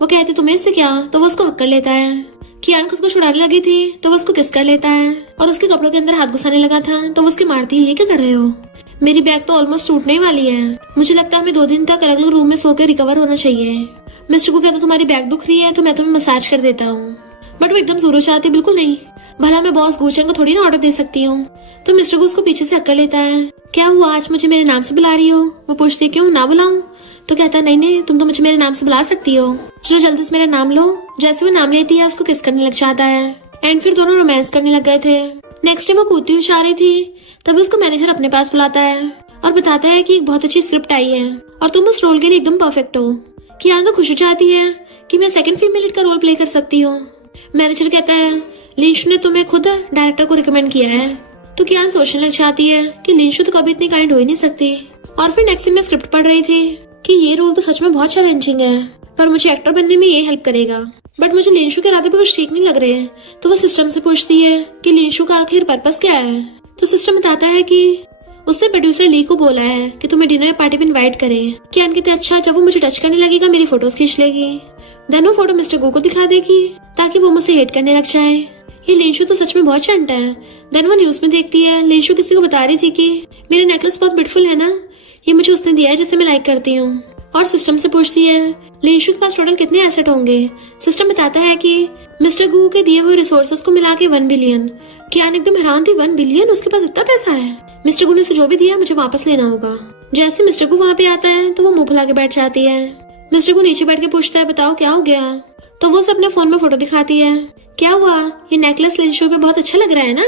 वो कहती तुम्हें इससे क्या, तो वो उसको हक कर लेता है। कियान खुद को छुड़ाने लगी थी तो वो उसको किस कर लेता है, और उसके कपड़ों के अंदर हाथ घुसाने लगा था तो वो उसके मारती है ये क्या कर रहे हो, मेरी बैग तो ऑलमोस्ट टूटने ही वाली है, मुझे लगता है हमें 2 दिन तक अलग अलग रूम में सो के रिकवर होना चाहिए। मिस्टर गू कहता तुम्हारी बैग दुख रही है तो मैं तुम्हें मसाज कर देता हूँ, बट वो एकदम जोरों से आती बिल्कुल नहीं, भला मैं बॉस गुचन को थोड़ी ना ऑर्डर दे सकती हूँ। तो मिस्टर गू उसको पीछे से हक कर लेता है। क्या हुआ, आज मुझे मेरे नाम से बुला रही हो। वो पूछती है क्यों, ना बुलाऊं। तो कहता नहीं नहीं तुम तो मुझे मेरे नाम से बुला सकती हो, चलो जल्दी से मेरा नाम लो। जैसे वो नाम लेती है उसको किस करने लग जाता है, एंड फिर दोनों रोमांस करने लग गए थे। नेक्स्ट टाइम वो कूदती हुई जा रही थी तभी उसको मैनेजर अपने पास बुलाता है और बताता है कि एक बहुत अच्छी स्क्रिप्ट आई है और तुम उस रोल के लिए एकदम परफेक्ट हो। कियान तो खुश हो जाती है कि मैं सेकंड फीमेल लीड का रोल प्ले कर सकती हूँ। मैनेजर कहता है लिंशु ने तुम्हें खुद डायरेक्टर को रिकमेंड किया है। तो कियान सोचने लग जाती है कि लिंशु तो कभी इतनी काइंड हो ही नहीं सकती। और फिर नेक्स्ट दिन मैं स्क्रिप्ट पढ़ रही थी कि ये रोल तो सच में बहुत चैलेंजिंग है, पर मुझे एक्टर बनने में ये हेल्प करेगा, बट मुझे लिंशु के इरादे पे कुछ ठीक नहीं लग रहे। तो वो सिस्टम से पूछती है कि लिंशु का आखिर पर्पस क्या है। तो सिस्टम बताता है कि उसने प्रोड्यूसर ली को बोला है कि तुम्हें डिनर पार्टी में इनवाइट करे। कियान कहते अच्छा जब वो मुझे टच करने लगेगा मेरी फोटोज खींच लेगी, देन वो फोटो मिस्टर गो को दिखा देगी ताकि वो मुझसे हेट करने लग जाए। ये लिंशु तो सच में बहुत चंट है। देन वो न्यूज में देखती है लिंशु किसी को बता रही थी कि मेरा नेकलेस बहुत ब्यूटीफुल है ना, ये मुझे उसने दिया है जिसे मैं लाइक करती हूँ। और सिस्टम से पूछती है लिंशु के पास टोटल कितने एसेट होंगे। सिस्टम बताता है कि मिस्टर गू के दिए हुए रिसोर्सेस को मिला के 1 बिलियन। कियान एकदम हैरान थी, 1 बिलियन, उसके पास इतना पैसा है। मिस्टर गू ने उसे जो भी दिया मुझे वापस लेना होगा। जैसे मिस्टर गू वहाँ पे आता है तो वो मुंह फुला के बैठ जाती है। मिस्टर गू नीचे बैठ के पूछता है बताओ क्या हो गया। तो वो उसे अपने फोन में फोटो दिखाती है। क्या हुआ, ये नेकलेस लिंशु पे बहुत अच्छा लग रहा है ना।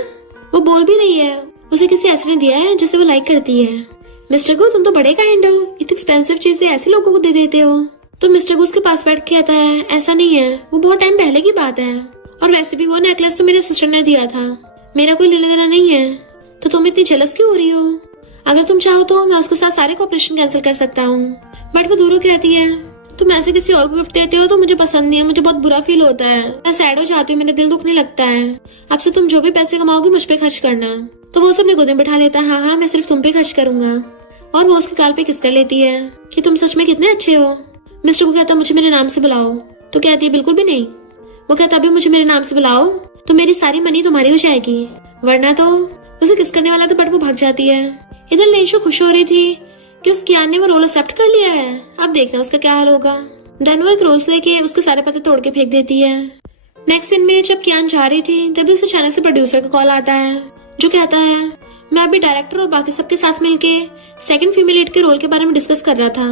वो बोल भी रही है उसे किसी ऐसे ने दिया है जिसे वो लाइक करती है। मिस्टर गू तुम तो बड़े काइंड हो, इतनी एक्सपेंसिव चीजें ऐसे लोगों को दे देते हो। तो मिस्टर गू उसके पास बैठ के आता है ऐसा नहीं है, वो बहुत टाइम पहले की बात है, और वैसे भी वो नेकलेस तो मेरे सिस्टर ने दिया था, मेरा कोई लेना देना नहीं है। तो तुम इतनी जेलस क्यों हो रही हो, अगर तुम चाहो तो मैं उसके साथ सारे कॉपरेशन कैंसिल कर सकता हूँ। बट वो दूरों कहती है तुम ऐसे किसी और को गिफ्ट देते हो तो मुझे पसंद नहीं है, मुझे बहुत बुरा फील होता है, मैं सैड हो जाती हूँ, मेरा दिल दुखने लगता है। अब से तुम जो भी पैसे कमाओगे मुझ पे खर्च करना। तो वो उसे अपने गोद में बैठा लेता है, हाँ हाँ मैं सिर्फ तुम पे खर्च करूंगा। और वो उसके गाल पे किस कर लेती है कि तुम सच में कितने अच्छे हो। मिस्टर को कहता मुझे मेरे नाम से बुलाओ। तो कहती है बिल्कुल भी नहीं। वो कहता अभी मुझे मेरे नाम से बुलाओ तो मेरी सारी मनी तुम्हारी हो जाएगी, वरना तो उसे किस करने वाला था, बट वो भाग जाती है। इधर लिंशु खुश हो रही थी कि उस कियान ने वो रोल एक्सेप्ट कर लिया है, अब देखना उसका क्या हाल होगा। देन वो एक रोज लेके उसके सारे पत्ते तोड़ के फेंक देती है। नेक्स्ट दिन में जब कियान जा रही थी तभी उसे अचानक से प्रोड्यूसर का कॉल आता है जो कहता है मैं अभी डायरेक्टर और बाकी सबके साथ मिलके सेकंड फीमेल लीड के रोल के बारे में डिस्कस कर रहा था,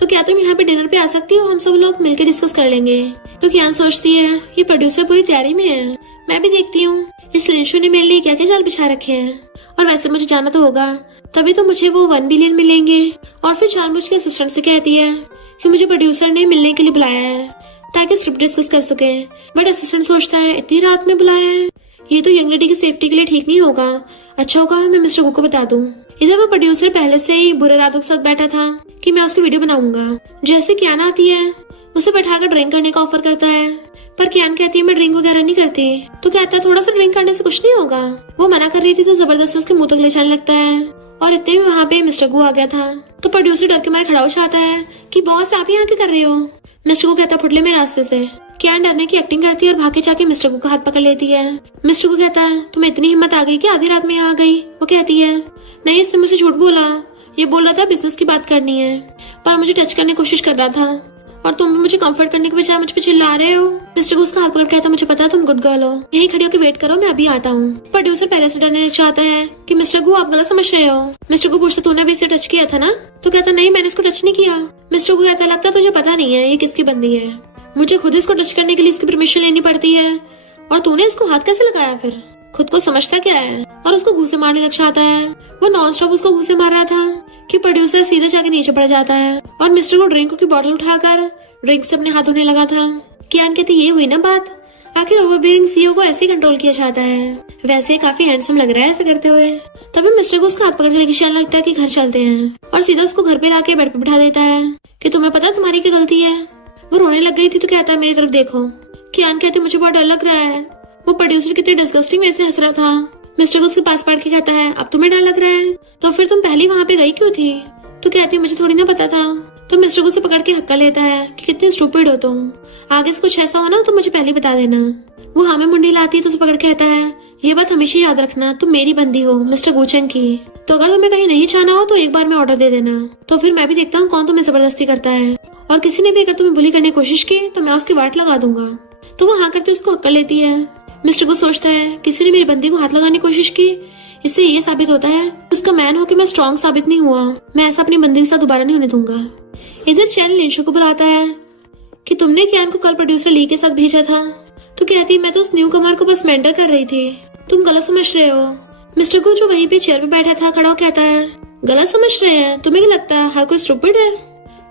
तो क्या तुम यहाँ पे डिनर पे आ सकती हो, हम सब लोग मिलकर डिस्कस कर लेंगे। तो कियान सोचती है ये प्रोड्यूसर पूरी तैयारी में है, मैं भी देखती हूँ इस लिंशु ने मेरे लिए क्या क्या जाल बिछा रखे हैं, और वैसे मुझे जाना तो होगा, तभी तो मुझे वो 1 बिलियन मिलेंगे। और फिर जानबूझ के असिस्टेंट से कहती है कि मुझे प्रोड्यूसर ने मिलने के लिए बुलाया है ताकि स्क्रिप्ट डिस्कस कर सके। बट असिस्टेंट सोचता है इतनी रात में बुलाया है, ये तो यंग लेडी की सेफ्टी के लिए ठीक नहीं होगा। अच्छा होगा मैं मिस्टर गु को बता दूं। इधर वो प्रोड्यूसर पहले से ही बुरे इरादों के साथ बैठा था कि मैं उसकी वीडियो बनाऊंगा। जैसे कियान आती है उसे बैठाकर ड्रिंक करने का ऑफर करता है, पर कियान कहती है मैं ड्रिंक वगैरह नहीं करती। तो कहता है थोड़ा सा ड्रिंक करने से कुछ नहीं होगा। वो मना कर रही थी तो जबरदस्ती उसके मुंह तक ले जाने लगता है और इतने में वहाँ पे मिस्टर गु आ गया था। तो प्रोड्यूसर डर के मारे खड़ा हो जाता है कि बॉस आप यहाँ क्या कर रहे हो। मिस्टर गु कहता फुटले मेरे रास्ते से। कियान डरने की एक्टिंग करती है और भाग के जाके मिस्टर गु का हाथ पकड़ लेती है। मिस्टर गु कहता है तुम्हें इतनी हिम्मत आ गई कि आधी रात में यहाँ आ गई। वो कहती है नहीं इसने मुझसे झूठ बोला, ये बोल रहा था बिजनेस की बात करनी है, पर मुझे टच करने की कोशिश कर रहा था और तुम भी मुझे कंफर्ट करने के बजाय मुझ पे चिल्ला रहे हो। मिस्टर गु उसका हाथ पकड़ कहता मुझे पता है तुम गुड गर्ल हो, यहीं खड़ी होकर वेट करो मैं अभी आता हूँ। प्रोड्यूसर पहले से डरने चाहता है कि मिस्टर गु आप गलत समझ रहे हो। मिस्टर गु पूछता तूने भी इसे टच किया था ना। तो कहता नहीं मैंने इसको टच नहीं किया। मिस्टर गु कहता लगता तुझे पता नहीं है ये किसकी बंदी है, मुझे खुद इसको टच करने के लिए इसकी परमिशन लेनी पड़ती है और तूने इसको हाथ कैसे लगाया, फिर खुद को समझता क्या है। और उसको घूंसे मारने लग जाता है। वो नॉन स्टॉप उसको घूंसे मार रहा था कि प्रोड्यूसर सीधे जाके नीचे पड़ जाता है और मिस्टर को ड्रिंक की बोतल उठाकर ड्रिंक से अपने हाथ धोने लगा था। कियान कहती ये हुई ना बात, आखिर ओवरबियरिंग सीईओ को ऐसे कंट्रोल किया जाता है। वैसे काफी हैंडसम लग रहा है ऐसे करते हुए। तभी मिस्टर को उसका हाथ पकड़ के लेके चलने लगता है कि घर चलते हैं और सीधा उसको घर पे लाके बेड पे बिठा देता है कि तुम्हें पता तुम्हारी क्या गलती है। वो रोने लग गई थी तो कहता है मेरी तरफ देखो। कियान कहती मुझे बहुत डर लग रहा है। वो प्रोड्यूसर कितने डिस्गस्टिंग वे से हंस रहा था। मिस्टर को उसके पास बैठ के कहता है अब तुम्हें डर लग रहा है तो फिर तुम पहले वहाँ पे गई क्यों थी। तो कहती है मुझे थोड़ी ना पता था। तो मिस्टर को उसे पकड़ के हक्का लेता है कि कितने स्टूपिड हो तुम, आगे से कुछ ऐसा हो ना तो मुझे पहले बता देना। वो हाँ में मुंडी लाती है तो उसे पकड़ के कहता है ये बात हमेशा याद रखना तुम मेरी बंदी हो मिस्टर गुचेंग की, तो अगर तुम्हें कहीं नहीं जाना हो तो एक बार में ऑर्डर दे देना, तो फिर मैं भी देखता हूँ कौन तुम्हें जबरदस्ती करता है और किसी ने भी अगर तुम्हें बुली करने की कोशिश की तो मैं उसकी वाट लगा दूंगा। तो वो हाँ करते उसको हक्का लेती है। मिस्टर को सोचता है किसी ने मेरी बंदी को हाथ लगाने की कोशिश की, इससे ये साबित होता है उसका मैन हो कि मैं स्ट्रॉन्ग साबित नहीं हुआ, मैं ऐसा अपनी बंदी के साथ दोबारा नहीं होने दूंगा। इधर चैन लिंशु को बुलाता है कि तुमने कियान को कल प्रोड्यूसर ली के साथ भेजा था। तो कहती मैं तो उस न्यू कमर को बस मेंटर कर रही थी, तुम गलत समझ रहे हो। मिस्टर को जो वहीं पे चेयर पे बैठा था खड़ा कहता है गलत समझ रहे हैं, तुम्हें क्या लगता है हर कोई स्टूपिड है।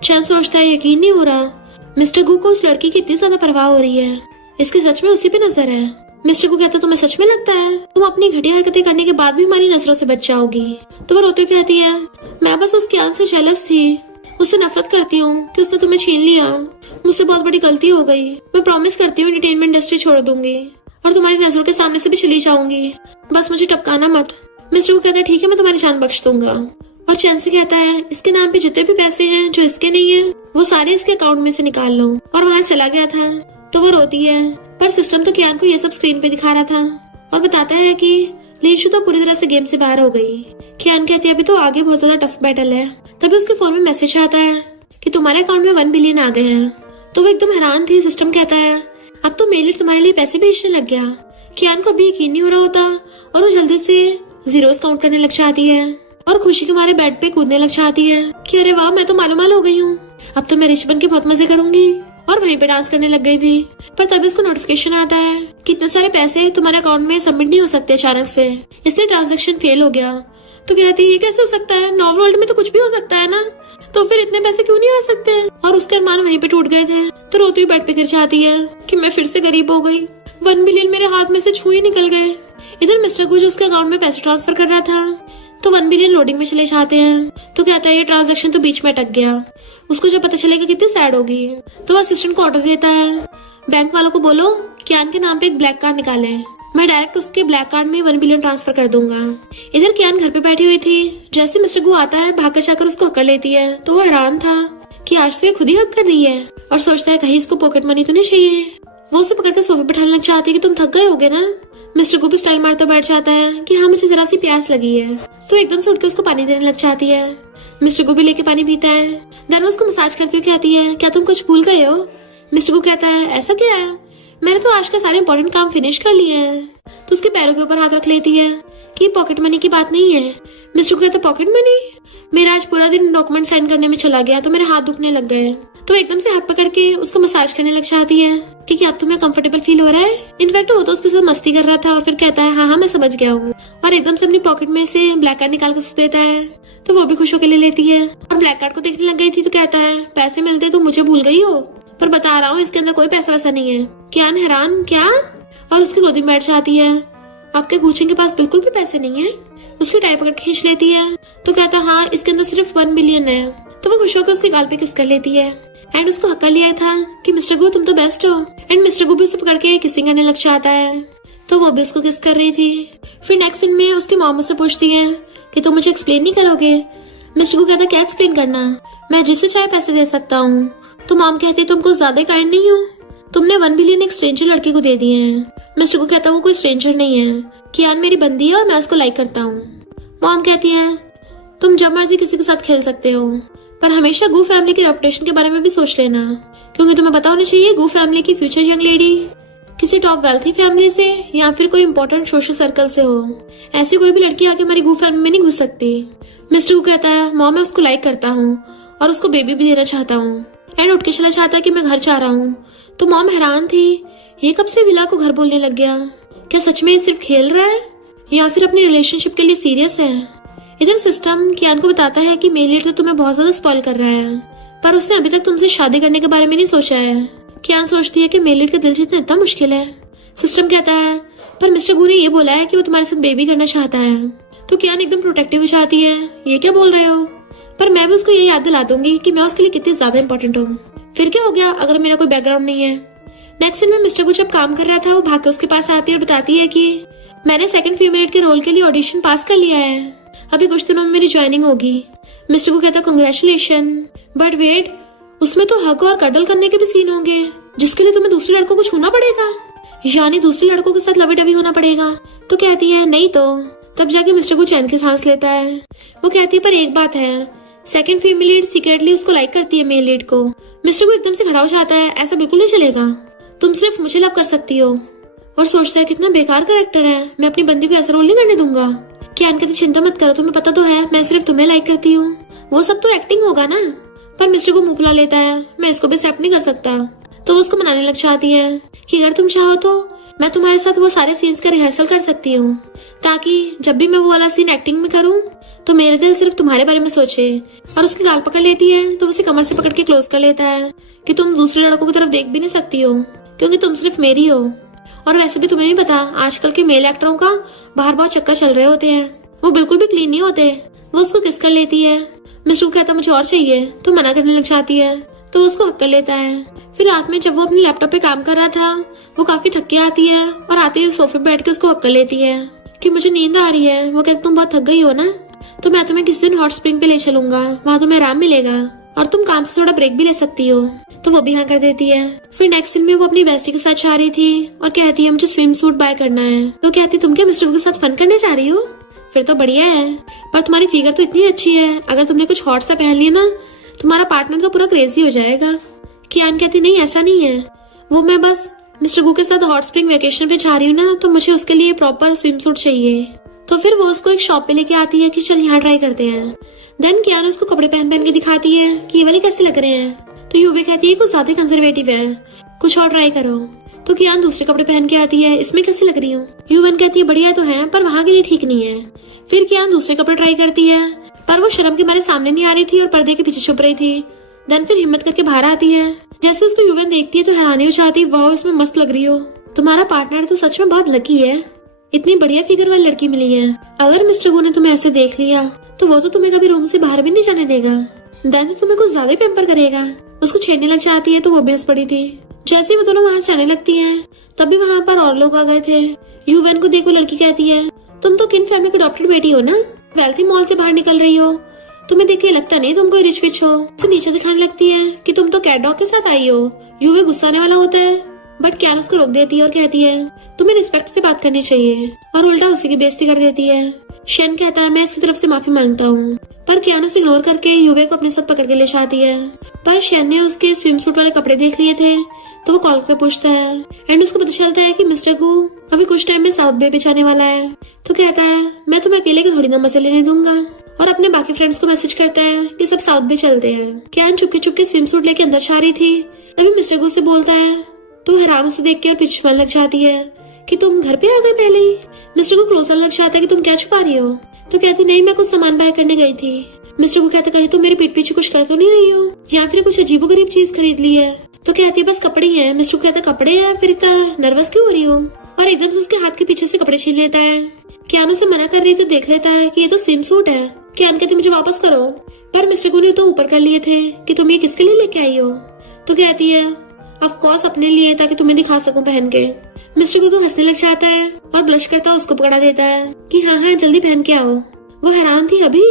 चैन सोचता है यकीन नहीं हो रहा मिस्टर गु को उस लड़की की इतनी ज्यादा परवाह हो रही है, इसके सच में उसी पे नजर है। मिस्टर को कहता तुम्हें सच में लगता है तुम अपनी घटिया हरकतें करने के बाद भी हमारी नजरों से बच जाओगी। तो वो रोते कहती है मैं बस उस कियान से जेलस थी, उससे नफरत करती हूँ कि उसने तुम्हें छीन लिया, मुझसे बहुत बड़ी गलती हो गई, मैं प्रॉमिस करती हूँ एंटरटेनमेंट इंडस्ट्री छोड़ दूंगी और तुम्हारी नजरों के सामने से भी चली जाऊंगी, बस मुझे टपकाना मत। मिस्टर को कहता है ठीक है मैं तुम्हारी जान बख्श दूंगा। और चैन से कहता है इसके नाम पे जितने भी पैसे हैं जो इसके नहीं है वो सारे इसके अकाउंट में से निकाल लो। और वहाँ चला गया था। तो वो रोती है पर सिस्टम तो कियान को ये सब स्क्रीन पे दिखा रहा था और बताता है कि लिंशु तो पूरी तरह से गेम से बाहर हो गई। कियान कहती है अभी तो आगे बहुत ज्यादा टफ बैटल है। तभी उसके फोन में मैसेज आता है कि तुम्हारे अकाउंट में 1 बिलियन आ गए हैं। तो वो एकदम हैरान थी। सिस्टम कहता है अब तो मेलिट तुम्हारे लिए पैसे भेजने लग गया। कियान को अभी यकीन नहीं हो रहा होता और वो जल्दी से जीरोस काउंट करने लग जाती है और खुशी के मारे बेड पे कूदने लग जाती है कि अरे वाह मैं तो मालूमाल हो गई हूँ, अब तो मैं रिच बन के बहुत मजे करूंगी। और वहीं पे डांस करने लग गई थी। पर तभी उसको नोटिफिकेशन आता है कि इतने सारे पैसे तुम्हारे अकाउंट में सबमिट नहीं हो सकते अचानक से, इसलिए ट्रांजैक्शन फेल हो गया। तो कहती है ये कैसे हो सकता है, नॉर्मल वर्ल्ड में तो कुछ भी हो सकता है ना, तो फिर इतने पैसे क्यों नहीं आ सकते। और उसके अरमान वहीं पे टूट गए थे। तो रोती हुई बेड पे गिर जाती है कि मैं फिर से गरीब हो गई, 1 बिलियन मेरे हाथ में से छू ही निकल गए। इधर मिस्टर को जो उसके अकाउंट में पैसे ट्रांसफर कर रहा था तो 1 बिलियन लोडिंग में चले जाते हैं। तो कहता है ये ट्रांजैक्शन तो बीच में अटक गया। उसको जब पता चलेगा कितनी सैड होगी तो वो असिस्टेंट को ऑर्डर देता है बैंक वालों को बोलो कियान के नाम पे एक ब्लैक कार्ड निकाले, मैं डायरेक्ट उसके ब्लैक कार्ड में 1 बिलियन ट्रांसफर कर दूंगा। इधर कियान घर पे बैठी हुई थी। जैसे मिस्टर गु आता है भागकर जाकर उसको हक कर लेती है। तो वो हैरान था कि आज तो ये खुद ही हक कर रही है और सोचता है कहीं इसको पॉकेट मनी तो नहीं चाहिए। वो उसे पकड़कर सोफे पर बैठाने लग जाती है कि तुम थक गए होगे ना। मिस्टर गु भी स्टाइल मारता बैठ जाता है कि हाँ मुझे जरा सी प्यास लगी है। तो एकदम से उठकर उसको पानी देने लग जाती है। मिस्टर गु भी लेके पानी पीता है। देन उसको मसाज करते हुए कहती है क्या तुम कुछ भूल गए हो। मिस्टर गु कहता है ऐसा क्या है, मैंने तो आज का सारे इंपॉर्टेंट काम फिनिश कर लिए हैं। तो उसके पैरों के ऊपर हाथ रख लेती है कि पॉकेट मनी की बात नहीं है। मिस्टर गु कहता है पॉकेट मनी, मेरा आज पूरा दिन डॉक्यूमेंट साइन करने में चला गया तो मेरे हाथ दुखने लग गए। तो एकदम से हाथ पकड़ के उसको मसाज करने लग जाती है कि अब तुम्हें कंफर्टेबल फील हो रहा है। इनफैक्ट वो तो उसके साथ मस्ती कर रहा था और फिर कहता है हाँ मैं समझ गया हूँ। और और एकदम से अपनी पॉकेट में से ब्लैक कार्ड निकाल कर उसको देता है, तो वो भी खुश होकर ले लेती है और ब्लैक कार्ड को देखने लग गई थी तो कहता है पैसे मिलते तो मुझे भूल गई हो, पर बता रहा हूँ इसके अंदर कोई पैसा वैसा नहीं है। कियान हैरान, क्या? और उसकी गोदी में बैठ जाती है। आपके गुचिंग के पास बिल्कुल भी पैसे नहीं है। उसकी टाई पकड़ के खींच लेती है तो कहता हाँ इसके अंदर सिर्फ 1 मिलियन है। तो वो खुश होकर उसके गाल पे किस कर लेती है एंड उसको हक कर लिया था कि मिस्टर गु तुम तो बेस्ट हो। एंड मिस्टर गु भी उसे पकड़ के किसिंग करने लग जाता है, तो वो भी उसको किस कर रही थी। फिर नेक्स्ट सीन में उसकी मॉम उससे पूछती है कि तुम मुझे एक्सप्लेन नहीं करोगे। मिस्टर गु कहता क्या एक्सप्लेन करना, मैं जिससे चाहे पैसे दे सकता हूँ। तो मॉम कहती तुमको ज्यादा काइंड नहीं हो, तुमने 1 बिलियन एक स्ट्रेंजर लड़के को दे दिए हैं। मिस्टर गु कहता वो कोई स्ट्रेंजर नहीं है, कियान मेरी बंदी है और मैं उसको लाइक करता हूँ। मॉम कहती है तुम जब मर्जी किसी के साथ खेल सकते हो, पर हमेशा गु फैमिली की रेपुटेशन के बारे में भी सोच लेना, क्योंकि तुम्हें पता होना चाहिए गु फैमिली की फ्यूचर यंग लेडी किसी टॉप वेल्थी फैमिली से या फिर कोई इंपॉर्टेंट सोशल सर्कल से हो। ऐसी कोई भी लड़की आके हमारी गु फैमिली में नहीं घुस सकती। मिस्टर गु कहता है मॉम मैं उसको लाइक करता हूँ और उसको बेबी भी देना चाहता हूँ। एंड उठ के चला चाहता है कि मैं घर जा रहा हूँ। तो मॉम हैरान थी, ये कब से विला को घर बोलने लग गया? क्या सच में ये सिर्फ खेल रहा है या फिर अपनी रिलेशनशिप के लिए सीरियस है? इधर सिस्टम कियान को बताता है कि मेलिट तो तुम्हें बहुत ज्यादा स्पॉइल कर रहा है, पर उसने अभी तक तुमसे शादी करने के बारे में नहीं सोचा है। कियान सोचती है कि मेलिट का दिल जीतना इतना मुश्किल है। सिस्टम कहता है पर मिस्टर गु ने ये बोला है कि वो तुम्हारे साथ बेबी करना चाहता है। तो कियान एकदम प्रोटेक्टिव हो जाती है, ये क्या बोल रहे हो? पर मैं भी उसको ये याद दिला दूंगी कि मैं उसके लिए कितनी ज्यादा इंपॉर्टेंट हूँ। फिर क्या हो गया अगर मेरा कोई बैकग्राउंड नहीं है। नेक्स्ट सीन में मिस्टर गु जब काम कर रहा था वो भाग के उसके पास आती है और बताती है कि मैंने सेकंड फीमेल के रोल के लिए ऑडिशन पास कर लिया है, अभी कुछ दिनों में मेरी ज्वाइनिंग होगी। मिस्टर गु कहता कांग्रेचुलेशन, बट वेट उसमें तो हग और कडल करने के भी सीन होंगे जिसके लिए तुम्हें दूसरे लड़कों को छूना पड़ेगा, यानी दूसरे लड़कों के साथ लवी डवी होना पड़ेगा। तो कहती है नहीं तो। तब जाके मिस्टर गु चैन की सांस लेता है। वो कहती है पर एक बात है, सेकंड फीमेल लीड सीक्रेटली उसको लाइक करती है मेल लीड को। मिस्टर गु एकदम से खड़ा हो जाता है, ऐसा बिल्कुल नहीं चलेगा, तुम सिर्फ मुझे लव कर सकती हो। और सोचता है कितना बेकार कैरेक्टर है, मैं अपनी बंदी को ऐसा रोल नहीं करने दूंगा। कियान कहती चिंता मत करो, तुम्हें पता तो है मैं सिर्फ तुम्हें लाइक करती हूँ, वो सब तो एक्टिंग होगा ना। पर मिस्टर को मुंह फुला लेता है, मैं इसको भी एक्सेप्ट नहीं कर सकता। तो वो उसको मनाने लग जाती है कि अगर तुम चाहो तो मैं तुम्हारे साथ वो सारे सीन्स का रिहर्सल कर सकती हूँ, ताकि जब भी मैं वो वाला सीन एक्टिंग में करूँ तो मेरे दिल सिर्फ तुम्हारे बारे में सोचे। और उसकी गाल पकड़ लेती है तो उसे कमर से पकड़ के क्लोज कर लेता है कि तुम दूसरे लड़कों की तरफ देख भी नहीं सकती हो क्योंकि तुम सिर्फ मेरी हो। और वैसे भी तुम्हें नहीं पता आजकल के मेल एक्टरों का बाहर बहुत चक्कर चल रहे होते हैं, वो बिल्कुल भी क्लीन नहीं होते। वो उसको किस कर लेती है। मिस्टर कहता मुझे और चाहिए, तो मना करने लग जाती है तो उसको हक कर लेता है। फिर रात में जब वो अपने लैपटॉप पे काम कर रहा था वो काफी थक के आती है और आते ही सोफे पे बैठ के उसको हक कर लेती है कि मुझे नींद आ रही है। वो कहती तुम बहुत थक गई हो ना, तो मैं तुम्हें किसी दिन हॉट स्प्रिंग पे ले चलूंगा, वहाँ तुम्हें आराम मिलेगा और तुम काम से थोड़ा ब्रेक भी ले सकती हो। तो वो भी हाँ कर देती है। फिर नेक्स्ट दिन में वो अपनी बेस्टी के साथ जा रही थी और कहती है मुझे स्विम सूट बाय करना है। तो कहती तुम क्या मिस्टर के साथ फन करने जा रही हो? फिर तो बढ़िया है, पर तुम्हारी फिगर तो इतनी अच्छी है, अगर तुमने कुछ हॉट सा पहन लिया ना तुम्हारा पार्टनर तो पूरा क्रेजी हो जाएगा। कियान कहती नहीं ऐसा नहीं है, वो मैं बस मिस्टर गु के साथ हॉट स्प्रिंग वेकेशन पे जा रही हूँ ना, तो मुझे उसके लिए प्रॉपर स्विम सूट चाहिए। तो फिर वो उसको एक शॉप पे लेके आती है कि चल यहाँ ट्राई करते हैं। देन कियान उसको कपड़े पहन पहन के दिखाती है कि ये वाले कैसे लग रहे हैं। तो यूवी कहती है कुछ ज्यादा कंजर्वेटिव है, कुछ और ट्राई करो। तो कियान दूसरे कपड़े पहन के आती है, इसमें कैसी लग रही हूँ? यूवन कहती है बढ़िया तो है पर वहाँ के लिए ठीक नहीं है। फिर कियान दूसरे कपड़े ट्राई करती है पर वो शर्म के मारे सामने नहीं आ रही थी और पर्दे के पीछे छुप रही थी। देन फिर हिम्मत करके बाहर आती है। जैसे उसको यूवन देखती है तो हैरानी हो जाती है, वाह इसमें मस्त लग रही हो, तुम्हारा पार्टनर तो सच में बहुत लकी है, इतनी बढ़िया फिगर वाली लड़की मिली है। अगर मिस्टर गु ने तुम्हें ऐसे देख लिया तो वो तो तुम्हें कभी रूम से बाहर भी नहीं जाने देगा, देन तो तुम्हें कुछ ज्यादा ही पैम्पर करेगा। उसको छेड़ने लग जाती है तो वो बेहोश पड़ी थी। जैसे वो दोनों वहाँ जाने लगती है तभी वहाँ पर और लोग आ गए थे। यूवन को देखो लड़की कहती है तुम तो किन फैमिली की अडॉप्टेड बेटी हो ना, वेल्थी मॉल से बाहर निकल रही हो, तुम्हें देख के लगता नहीं तुम कोई रिच विच हो। उसे नीचे दिखाने लगती है कि तुम तो कैट डॉग के साथ आई हो। यूवे गुस्सा आने वाला होता है बट कियान उसको रोक देती है और कहती है तुम्हें रिस्पेक्ट से बात करनी चाहिए, और उल्टा उसी की बेइज्जती कर देती है। शेन कहता है मैं इसकी तरफ से माफी मांगता हूँ, पर कियान उसे इग्नोर करके यूवे को अपने साथ पकड़ के ले जाती है। पर शेन ने उसके स्विम सूट वाले कपड़े देख लिए थे तो वो कॉल कर पूछता है एंड उसको पता चलता है कि मिस्टर गु अभी कुछ टाइम में साउथ बे पे जाने वाला है। तो कहता है मैं तुम्हें अकेले के थोड़ी ना मजे लेने दूंगा, और अपने बाकी फ्रेंड्स को मैसेज करता है कि सब साउथ बे चलते हैं। कियान चुपके चुपके स्विम सूट लेके अंदर जा रही थी तभी मिस्टर गु से बोलता है तो हैरान उसे देख के और पीछे लग जाती है कि तुम घर पे आ गए पहले ही। मिस्टर को क्लोजर लग जाता है कि तुम क्या छुपा रही हो। तो कहती नहीं, मैं कुछ सामान बाय करने गई थी। मिस्टर को कहता कहीं तुम मेरे पीठ पीछे कुछ कर तो नहीं रही हो, या फिर कुछ अजीबोगरीब चीज खरीद ली है। तो कहती बस कपड़े ही हैं। मिस्टर को कहता कपड़े हैं, फिर इतना नर्वस क्यों हो रही हो। और एकदम से उसके हाथ के पीछे से कपड़े छीन लेता है। कियान उसे मना कर रही तो देख लेता है कि ये तो स्विम सूट है। कियान कहती मुझे वापस करो, पर मिस्टर को ने तो ऊपर कर लिए थे कि तुम ये किसके लिए लेके आई हो। तो कहती है ऑफ कोर्स अपने लिए, ताकि तुम्हें दिखा सकूं पहन के। मिस्टर को तो हंसने लग जाता है और ब्लश करता उसको पकड़ा देता है कि हाँ हाँ जल्दी पहन के आओ। वो हैरान थी अभी।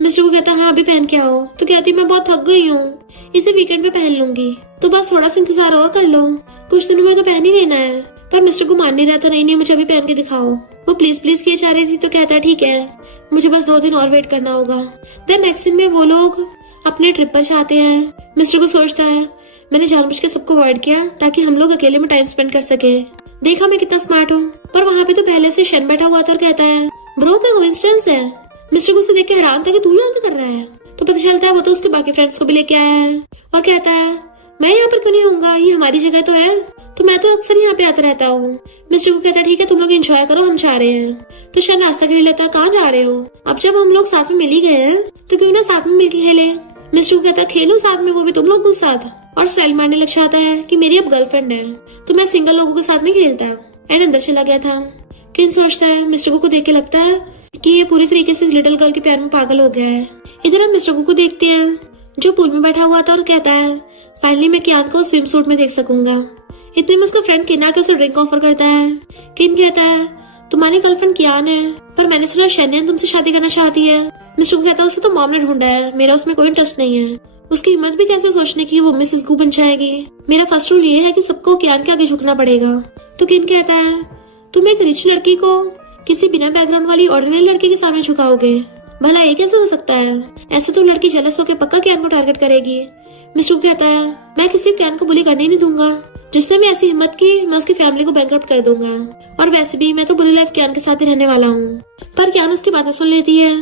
मिस्टर को कहता हाँ अभी पहन के आओ। तो कहती मैं बहुत थक गई हूँ, इसे वीकेंड पे पहन लूंगी। तो बस थोड़ा सा इंतजार और कर लो, कुछ दिनों में तो पहन ही लेना है। पर मिस्टर को मान नहीं रहा था, नहीं मुझे अभी पहन के दिखाओ। वो प्लीज प्लीज किए जा रही थी। तो कहता ठीक है, मुझे बस 2 दिन और वेट करना होगा। देन नेक्स्ट दिन में वो लोग अपने ट्रिप पर जाते हैं। मिस्टर को सोचता है मैंने जानबूझ के सबको अवॉइड किया ताकि हम लोग अकेले में टाइम स्पेंड कर सके। देखा मैं कितना स्मार्ट हूँ। पर वहाँ पे तो पहले से शन बैठा हुआ था और कहता है ब्रो क्या कोइंसिडेंस है। मिस्टर को उसे देख के हैरान था कि तू यहाँ क्या कर रहा है। तो पता चलता है वो तो उसके बाकी फ्रेंड्स को भी लेके आया है और कहता है मैं यहाँ पर क्यों नहीं होऊंगा, ये हमारी जगह तो है, तो मैं तो अक्सर यहाँ पे आता रहता हूँ। मिस्टर को कहता है ठीक है तुम लोग एंजॉय करो, हम जा रहे हैं। तो शन रास्ता खरीद लेता है, कहाँ जा रहे हो। अब जब हम लोग साथ में मिल ही गए हैं तो क्यों ना साथ में मिलकर खेले। मिस्टर को कहता है खेलो साथ में, वो भी तुम लोगों के साथ। और स्टाइल मारने लग जाता है कि मेरी अब गर्लफ्रेंड है, तो मैं सिंगल लोगों के साथ नहीं खेलता। एंड अंदर चला गया था। किन सोचता है मिस्टर को देख के लगता है कि ये पूरी तरीके से लिटिल गर्ल के प्यार में पागल हो गया है। इधर हम मिस्टर को देखते हैं जो पूल में बैठा हुआ था और कहता है फाइनली मैं कियान को स्विम सूट में देख सकूंगा। इतने में उसका फ्रेंड किन आके उसे ड्रिंक ऑफर करता है। किन कहता है तुम्हारी गर्लफ्रेंड कियान है, पर मैंने सुना शैनियन तुमसे शादी करना चाहती है। मिस्टर को कहता है उसे तो मॉम ने ढूंढा है, मेरा उसमें कोई इंटरेस्ट नहीं है। उसकी हिम्मत भी कैसे सोचने की वो मिसेस गू बन जाएगी। मेरा फर्स्ट रूल ये है कि सबको कियान के आगे झुकना पड़ेगा। तो किन कहता है तुम एक रिच लड़की को किसी बिना बैकग्राउंड वाली ऑर्डिनरी लड़की के सामने झुकाओगे, भला ये कैसे हो सकता है। ऐसे तो लड़की जेलस होकर पक्का कियान को टारगेट करेगी। मिस्टर कहता है मैं किसी कियान को बुली करने ही नहीं दूंगा, जिसने भी ऐसी हिम्मत की मैं उसकी फैमिली को बैंकरप्ट कर दूंगा। और वैसे भी मैं तो बुरी लाइफ कियान के साथ ही रहने वाला हूँ। पर कियान उसकी बातें सुन लेती है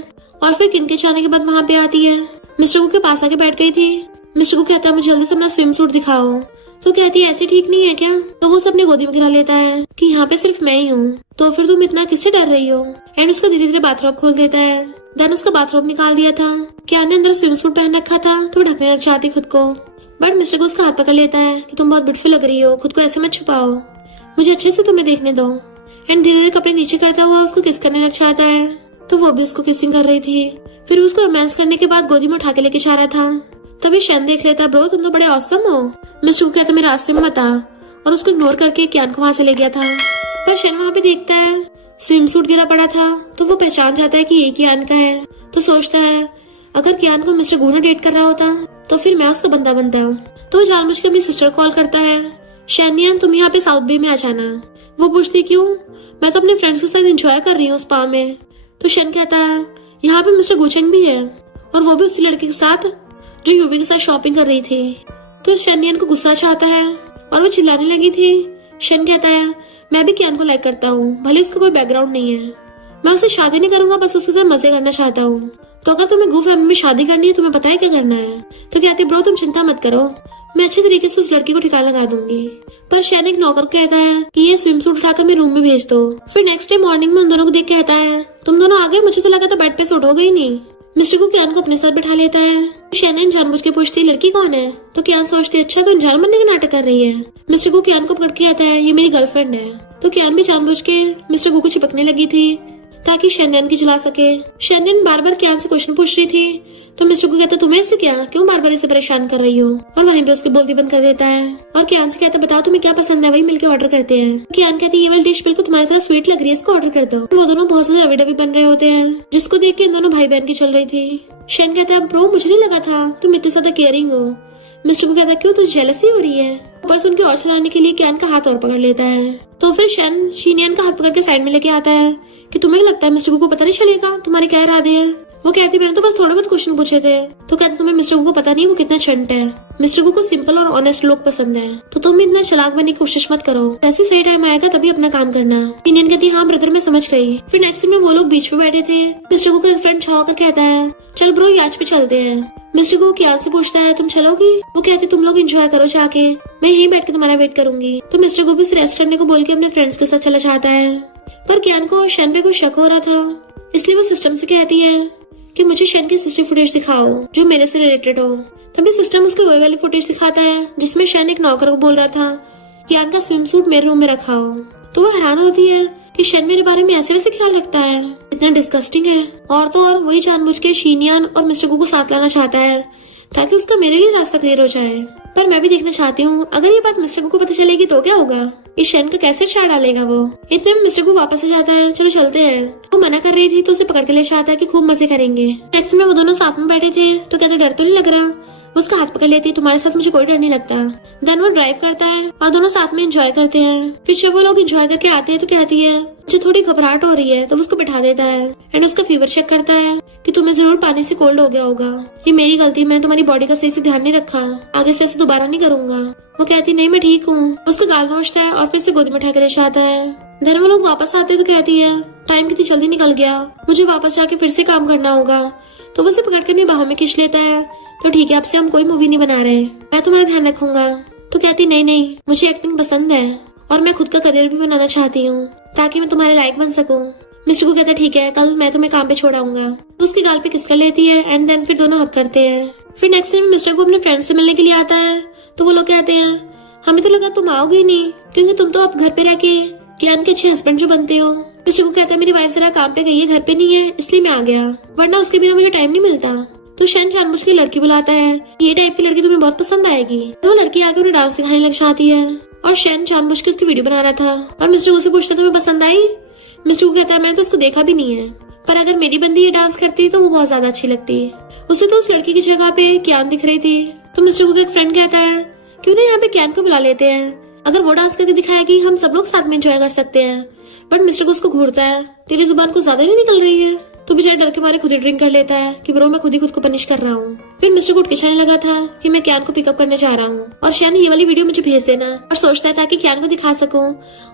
और फिर किन के जाने के बाद वहाँ पे आती है। मिस्टर के पास आके बैठ गई थी। मिस्टर को कहता है मुझे जल्दी से अपना स्विम सूट दिखाओ। तो कहती है ऐसे ठीक नहीं है क्या। तो वो अपने गोदी में गिरा लेता है कि यहाँ पे सिर्फ मैं ही हूँ, तो फिर तुम इतना किससे डर रही हो। एंड उसका धीरे धीरे बाथरूम खोल देता है। देन उसका बाथरूम निकाल दिया था। कियान ने अंदर स्विम सूट पहन रखा था तो ढकने लग जाती खुद को। बट मिस्टर को उसका हाथ पकड़ लेता है कि तुम बहुत ब्यूटीफुल लग रही हो, खुद को ऐसे मत छुपाओ, मुझे अच्छे से तुम्हें देखने दो। एंड धीरे धीरे कपड़े नीचे करता हुआ उसको किस करने लग जाता है। तो वो भी उसको किसिंग कर रही थी। फिर उसको रोमांस करने के बाद गोदी में उठा के लेके जा रहा था। तभी शन देख लेता ब्रो तुम तो बड़े औसम हो। मिस्टर को कहता मेरे रास्ते में मत आ, और उसको इग्नोर करके कियान को वहां से ले गया था। पर शन वहां पे देखता है स्विम सूट गिरा पड़ा था, तो वो पहचान जाता है कि ये कियान का है। तो सोचता है अगर कियान को मिस्टर गू डेट कर रहा होता तो फिर मैं उसका बंदा बनता। तो वो जानबूझ के अपनी सिस्टर कॉल करता है शैनियन तुम यहाँ पे साउथ बे में आ जाना। वो पूछती क्यों, मैं तो अपने फ्रेंड्स के साथ एंजॉय कर रही हूँ स्पा में। तो शन कहता है यहाँ पे मिस्टर गुचेंग भी है, और वो भी उसी लड़के के साथ जो यूवी के साथ शॉपिंग कर रही थी। तो शनियन को गुस्सा चाहता है और वो चिल्लाने लगी थी। शन कहता है मैं भी कियान को लाइक करता हूँ, भले उसका कोई बैकग्राउंड नहीं है, मैं उससे शादी नहीं करूंगा, बस उसके साथ मजे करना चाहता हूँ। तो अगर तुम्हें गू फैमिली में शादी करनी है तुम्हें पता है क्या करना है। तो कहती ब्रो तुम चिंता मत करो, मैं अच्छे तरीके से उस लड़की को ठिकाना लगा दूंगी। पर शैन एक नौकर कहता है कि ये स्विम सूट उठाकर मेरे रूम में भेज दो। फिर नेक्स्ट डे मॉर्निंग में उन दोनों को देख कहता है तुम दोनों आ गए, मुझे तो लगा था बेड पे से उठोगे ही नहीं। मिस्टर को कियान को अपने साथ बैठा लेता है। शैन जानबूझ के पूछती लड़की कौन है। तो कियान सोचती अच्छा तो इंसान बनने का नाटक कर रही है। मिस्टर को कियान को पकड़ के आता है ये मेरी गर्लफ्रेंड है। तो कियान भी जानबूझ के मिस्टर को चिपकने लगी थी ताकि शैनियन की जला सके। शैनियन बार बार कियान से क्वेश्चन पूछ रही थी। तो मिस्टर को कहता तुम्हें इससे क्या, क्यों बार बार इसे परेशान कर रही हो, और वहीं पे उसके बोलती बंद कर देता है। और कियान से कहता बताओ तुम्हें क्या पसंद है, वही मिलकर ऑर्डर करते हैं। कियान कहती है ये वाली डिश बिल्कुल तुम्हारी तरह स्वीट लग रही है, इसको ऑर्डर कर दो। वो दोनों बहुत ज्यादा रवि डबी बन रहे होते हैं, जिसको देख के इन दोनों भाई बहन की चल रही थी। शैन कहता है ब्रो मुझे नहीं लगा था तुम इतने ज्यादा केयरिंग हो। मिस्टर को कहता क्यों तुझे जेलसी हो रही है। ऊपर से उनकी और चलाने के लिए कियान का हाथ और पकड़ लेता है। तो फिर शैन शीनियन का हाथ पकड़ के साइड में लेके आता है कि तुम्हें लगता है मिस्टर को पता नहीं चलेगा तुम्हारे क्या इरादे हैं। वो कहती मैंने तो बस थोड़े बहुत क्वेश्चन पूछे थे। तो कहते तुम्हें मिस्टर को पता नहीं वो कितना चंट है। मिस्टर को सिंपल और ऑनेस्ट लोग पसंद है, तो तुम इतना चालाक बनने की कोशिश मत करो, ऐसे सही टाइम आएगा तभी अपना काम करना। इंडियन कहती हाँ ब्रदर मैं समझ गई। फिर नेक्स्ट में वो लोग बीच पे बैठे थे। मिस्टर को एक फ्रेंड छाव कर कहता है चल ब्रो याच पे चलते हैं। मिस्टर गो कियान से पूछता है तुम चलोगी? वो कहती तुम लोग एंजॉय करो जाके, मैं यहीं बैठ के तुम्हारा वेट करूंगी। तो मिस्टर गो भी उसे रेस्ट करने को बोल के अपने फ्रेंड्स के साथ चला जाता है। पर कियान को शन पे कुछ शक हो रहा था, इसलिए वो सिस्टम से कहती है कि मुझे शन की सीसीटीवी फुटेज दिखाओ जो मेरे से रिलेटेड हो। तभी सिस्टम उसको वही वाली फुटेज दिखाता है जिसमें शन एक नौकर को बोल रहा था कियान का स्विम सूट मेरे रूम में रखा हो। तो वो हैरान होती है कि शन मेरे बारे में ऐसे वैसे ख्याल रखता है, इतना डिस्गस्टिंग है। और तो और वही जानबूझ के शीनियान और मिस्टर गो को साथ लाना चाहता है ताकि उसका मेरे लिए रास्ता क्लियर हो जाए। पर मैं भी देखना चाहती हूँ अगर ये बात मिस्टर गो को पता चलेगी तो क्या होगा, इस शन का कैसे चार डालेगा वो। इतने में मिस्टर गो वापस आ जाता है, चलो चलते हैं। वो मना कर रही थी तो उसे पकड़ के ले जाता है कि खूब मजे करेंगे। टैक्सी में वो दोनों साथ में बैठे थे तो कहते डर तो नहीं लग रहा? वो उसका हाथ पकड़ लेती, तुम्हारे साथ मुझे कोई डर नहीं लगता। देन वो ड्राइव करता है और दोनों साथ में एंजॉय करते हैं। फिर जब वो लोग एंजॉय करके आते हैं तो कहती है मुझे थोड़ी घबराहट हो रही है, तो उसको बैठा देता है एंड उसका फीवर चेक करता है कि तुम्हें जरूर पानी से कोल्ड हो गया होगा, ये मेरी गलती, मैंने तुम्हारी बॉडी का सही से ध्यान नहीं रखा, आगे से ऐसे दोबारा नहीं करूंगा। वो कहती नहीं मैं ठीक हूँ। उसका गाल नोचता है और फिर से गोद में उठा के ले जाता है। देन वो लोग वापस आते हैं तो कहती है टाइम कितनी जल्दी निकल गया, मुझे वापस जाके फिर से काम करना होगा। तो वो उसे पकड़ कर अपनी बाहों में खींच लेता है, तो ठीक है अब से हम कोई मूवी नहीं बना रहे, मैं तुम्हारा ध्यान रखूंगा। तो कहती नहीं मुझे एक्टिंग पसंद है और मैं खुद का करियर भी बनाना चाहती हूँ ताकि मैं तुम्हारे लायक बन सकूं। मिस्टर को कहता ठीक है कल मैं तुम्हें काम पे छोड़ाऊंगा। तो उसके गाल पे किस कर लेती है एंड देन फिर दोनों हक करते हैं। फिर नेक्स्ट टाइम मिस्टर को अपने फ्रेंड से मिलने के लिए आता है तो वो लोग कहते हैं हमें तो लगा तुम आओगे नहीं क्योंकि तुम तो अब घर पे रह के कियान के अच्छे हस्बैंड जो बनते हो। मिस्टर को कहता है मेरी वाइफ जरा काम पे गई है, घर पे नहीं है, इसलिए मैं आ गया, वरना उसके बिना मुझे टाइम नहीं मिलता। तो शन जानबूझ के लड़की बुलाता है, ये टाइप की लड़की तुम्हें बहुत पसंद आएगी। वो लड़की आके उन्हें डांस सिखाने लग जाती है और शन जानबूझ के उसकी वीडियो बना रहा था और मिस्टर उसे पूछता तुम्हें पसंद आई? मिस्टर को कहता है मैंने तो उसको देखा भी नहीं है, पर अगर मेरी बंदी ये डांस करती तो वो बहुत ज्यादा अच्छी लगती। उसे तो उस लड़की की जगह पे कियान दिख रही थी। तो मिस्टर को एक फ्रेंड कहता है क्यों ना यहाँ पे कियान को बुला लेते हैं, अगर वो डांस करके दिखाएगी हम सब लोग साथ में एंजॉय कर सकते हैं। बट मिस्टर को उसको घूरता है, तेरी जुबान को ज्यादा नहीं निकल रही है? तो बेचारा डर के मारे खुद ही ड्रिंक कर लेता है कि ब्रो मैं खुद ही खुद को पनिश कर रहा हूँ। फिर मिस्टर को उठ के कहने लगा था कि मैं कियान को पिकअप करने जा रहा हूँ और शान ये वाली वीडियो मुझे भेज देना, और सोचता है ताकि कियान को दिखा सकूं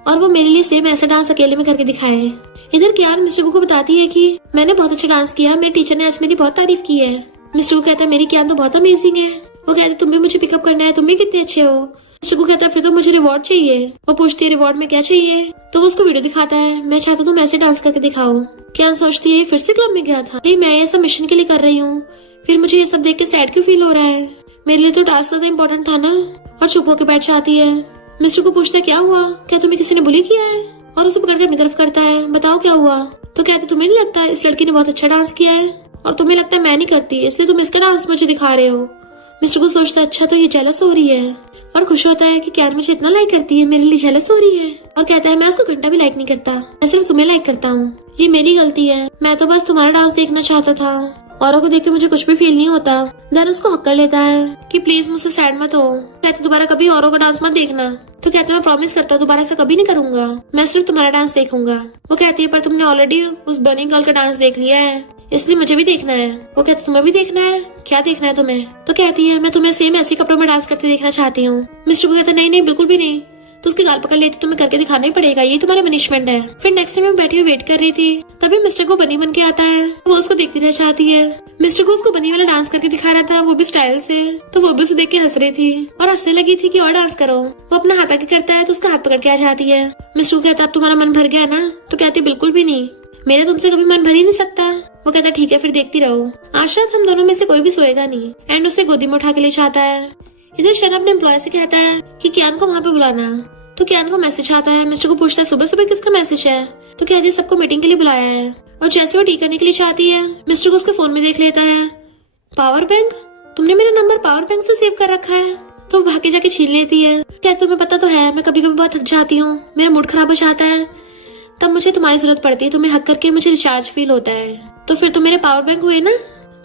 और वो मेरे लिए सेम ऐसा डांस अकेले में करके दिखाए। इधर कियान मिस्टर को बताती है कि मैंने बहुत अच्छा डांस किया, मेरे टीचर ने आज मेरी बहुत तारीफ की है। मिस्टर को कहता है मेरी कियान तो बहुत अमेजिंग है। वो कहते तुम भी मुझे पिकअप करना है, तुम भी कितने अच्छे हो। मिस्टर को कहता है फिर तो मुझे रिवॉर्ड चाहिए। वो पूछती है रिवॉर्ड में क्या चाहिए? तो वो उसको वीडियो दिखाता है, मैं चाहता तुम ऐसे डांस करके दिखाओ। कियान सोचती है फिर से क्लब में गया था, नहीं मैं ये सब मिशन के लिए कर रही हूँ, फिर मुझे ये सब देख के सैड क्यों फील हो रहा है, मेरे लिए तो डांस ज्यादा इम्पोर्टेंट था ना। और चुप होकर बैठ जाती है। मिस्टर को पूछता है क्या हुआ, क्या तुम्हें किसी ने बुली किया है? और उसे पकड़कर अपनी तरफ करता है, बताओ क्या हुआ। तो कहते तुम्हें नहीं लगता इस लड़की ने बहुत अच्छा डांस किया है और तुम्हें लगता है मैं नहीं करती इसलिए तुम इसका डांस मुझे दिखा रहे हो। मिस्टर को सोचता है अच्छा तो ये जेलस हो रही है और खुश होता है कि कियान मुझे इतना लाइक करती है, मेरे लिए जेलस हो रही है। और कहता है मैं उसको घंटा भी लाइक नहीं करता, मैं सिर्फ तुम्हें लाइक करता हूँ, ये मेरी गलती है, मैं तो बस तुम्हारा डांस देखना चाहता था, औरों को देख के मुझे कुछ भी फील नहीं होता। देन उसको हक कर लेता है कि प्लीज मुझसे सैड मत हो। कहते दोबारा कभी औरों का डांस मत देखना। तो कहते मैं प्रॉमिस करता हूँ दोबारा ऐसा कभी नहीं करूंगा, मैं सिर्फ तुम्हारा डांस देखूंगा। वो कहती है पर तुमने ऑलरेडी उस बर्निंग गर्ल का डांस देख लिया है, इसलिए मुझे भी देखना है। वो कहते तुम्हें भी देखना है, क्या देखना है तुम्हें? तो कहती है मैं तुम्हें सेम ऐसे कपड़ों में डांस करते देखना चाहती हूँ। मिस्टर को कहता नहीं नहीं बिल्कुल भी नहीं। तो उसके गाल पकड़ लेती, तुम्हें करके दिखाना ही पड़ेगा, ये तुम्हारा पनिशमेंट है। फिर नेक्स्ट टाइम मैं बैठी हुई वेट कर रही थी, तभी मिस्टर को बनी बन के आता है, वो उसको देखती रह जाती है। मिस्टर को उसको बनी वाला डांस करके दिखा रहा था, वो भी स्टाइल से, तो वो भी उसे देख के हंस रही थी और हंसने लगी थी कि और डांस करो। वो अपना हाथ आगे करता है तो उसका हाथ पकड़ के आ जाती है। मिस्टर को कहता अब तुम्हारा मन भर गया ना? तो कहती बिल्कुल भी नहीं, मेरा तुमसे कभी मन भर ही नहीं सकता। वो कहता ठीक है फिर देखती रहो, आज रात हम दोनों में से कोई भी सोएगा नहीं। एंड उसे गोदी में उठा के ले जाता है। इधर शन अपने एम्प्लॉय से कहता है कि कियान को वहाँ पे बुलाना। तो कियान को मैसेज आता है। मिस्टर को पूछता है सुबह सुबह किसका मैसेज है? तो कहती है सबको मीटिंग के लिए बुलाया है। और जैसे वो टी करने के लिए चाहती है, मिस्टर को उसके फोन में देख लेता है, पावर बैंक, तुमने मेरा नंबर पावर बैंक से सेव कर रखा है। तो वो भागे जाके छीन लेती है। कहते तुम्हें पता तो है मैं कभी कभी बहुत थक जाती हूँ, मेरा मूड खराब हो जाता है, तब मुझे तुम्हारी जरूरत पड़ती है, तुम्हें हक करके मुझे रिचार्ज फील होता है, तो फिर तुम मेरे पावर बैंक हुए ना।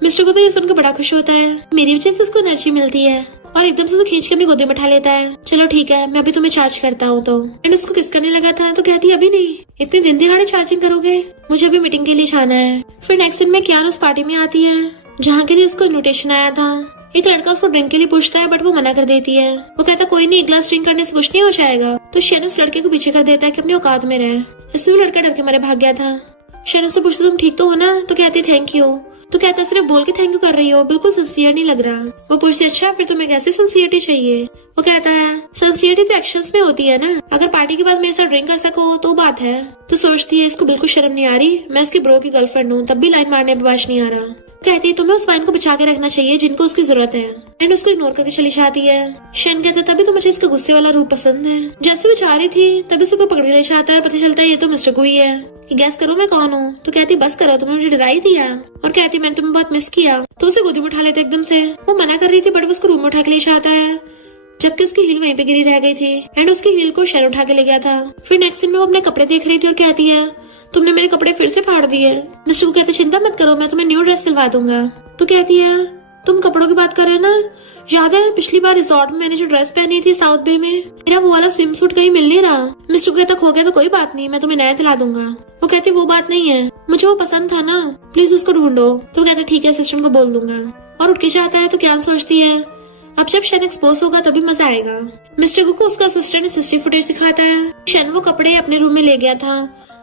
मिस्टर को तो ये सुनकर बड़ा खुश होता है, मेरी वजह से उसको एनर्जी मिलती है और एकदम से उसे खींच के अपनी गोदी में उठा लेता है। चलो ठीक है मैं अभी तुम्हें चार्ज करता हूँ। तो एंड उसको किस करने लगा था, तो कहती अभी नहीं, इतने दिन दिहाड़े चार्जिंग करोगे, मुझे अभी मीटिंग के लिए जाना है। फिर नेक्स्ट दिन में कियान उस पार्टी में आती है जहाँ के लिए उसको इन्विटेशन आया था। एक लड़का उसको ड्रिंक के लिए पूछता है बट वो मना कर देती है। वो कहता कोई नहीं, एक ग्लास ड्रिंक करने से कुछ नहीं हो जाएगा। तो शन उस लड़के को पीछे कर देता है कि अपनी औकात में रहे, इसलिए वो लड़का डर के मारे भाग गया था। शन उससे पूछता तुम ठीक तो हो ना? तो कहती थैंक यू। तो कहता है सिर्फ बोल के थैंक यू कर रही हो, बिल्कुल सिंसियर नहीं लग रहा। वो पूछती है अच्छा फिर तुम्हें कैसे सिंसियरिटी चाहिए? वो कहता है सिंसियरिटी तो एक्शंस में होती है ना, अगर पार्टी के बाद मेरे साथ ड्रिंक कर सको तो बात है। तो सोचती है इसको बिल्कुल शर्म नहीं आ रही, मैं उसकी ब्रो की गर्लफ्रेंड हूँ, तब भी लाइन मारने पे बाश नहीं आ रहा। कहती है तुम्हें उस वाइन को बचा के रखना चाहिए जिनको उसकी जरूरत है, एंड उसको इग्नोर करके चली जाती है। शन कहता है तभी तो मुझे इसका गुस्से वाला रूप पसंद है। जैसे वो जा रही थी तभी से कोई पकड़ के ले जाता है, पता चलता है ये तो मिस्टर गुई है। कि गैस करो मैं कौन हूँ? तो कहती बस करो, तुमने मुझे डरा ही दिया। और कहती मैंने तुम्हें बहुत मिस किया। तो उसे गोदी में उठा लेते एकदम से। वो मना कर रही थी बट वो उसको रूम में उठा के ले जाता है, जबकि उसकी हील वहीं पे गिरी रह गई थी एंड उसकी हील को शन उठा के ले गया था। फिर नेक्स्ट सीन में वो अपने कपड़े देख रही थी और कहती है तुमने मेरे कपड़े फिर से फाड़ दिए। मिस्टर को कहते चिंता मत करो, मैं तुम्हें न्यू ड्रेस सिलवा दूंगा। तो कहती है तुम कपड़ों की बात कर रहे हो ना, याद है पिछली बार रिजॉर्ट में मैंने जो ड्रेस पहनी थी साउथ बे में, मेरा वो वाला स्विम सूट कहीं मिल नहीं रहा। मिस्टर को कहता खो गया तो कोई बात नहीं, मैं तुम्हें नया दिला दूंगा। वो कहती वो बात नहीं है, मुझे वो पसंद था ना, प्लीज उसको ढूंढो। तो कहता ठीक है असिस्टेंट को बोल दूंगा और उठ के जाता है। तो क्या सोचती है अब जब शन एक्सपोज होगा तभी मजा आएगा। मिस्टर को उसका असिस्टेंट सिस्टम फुटेज दिखाता है। शन वो कपड़े अपने रूम में ले गया था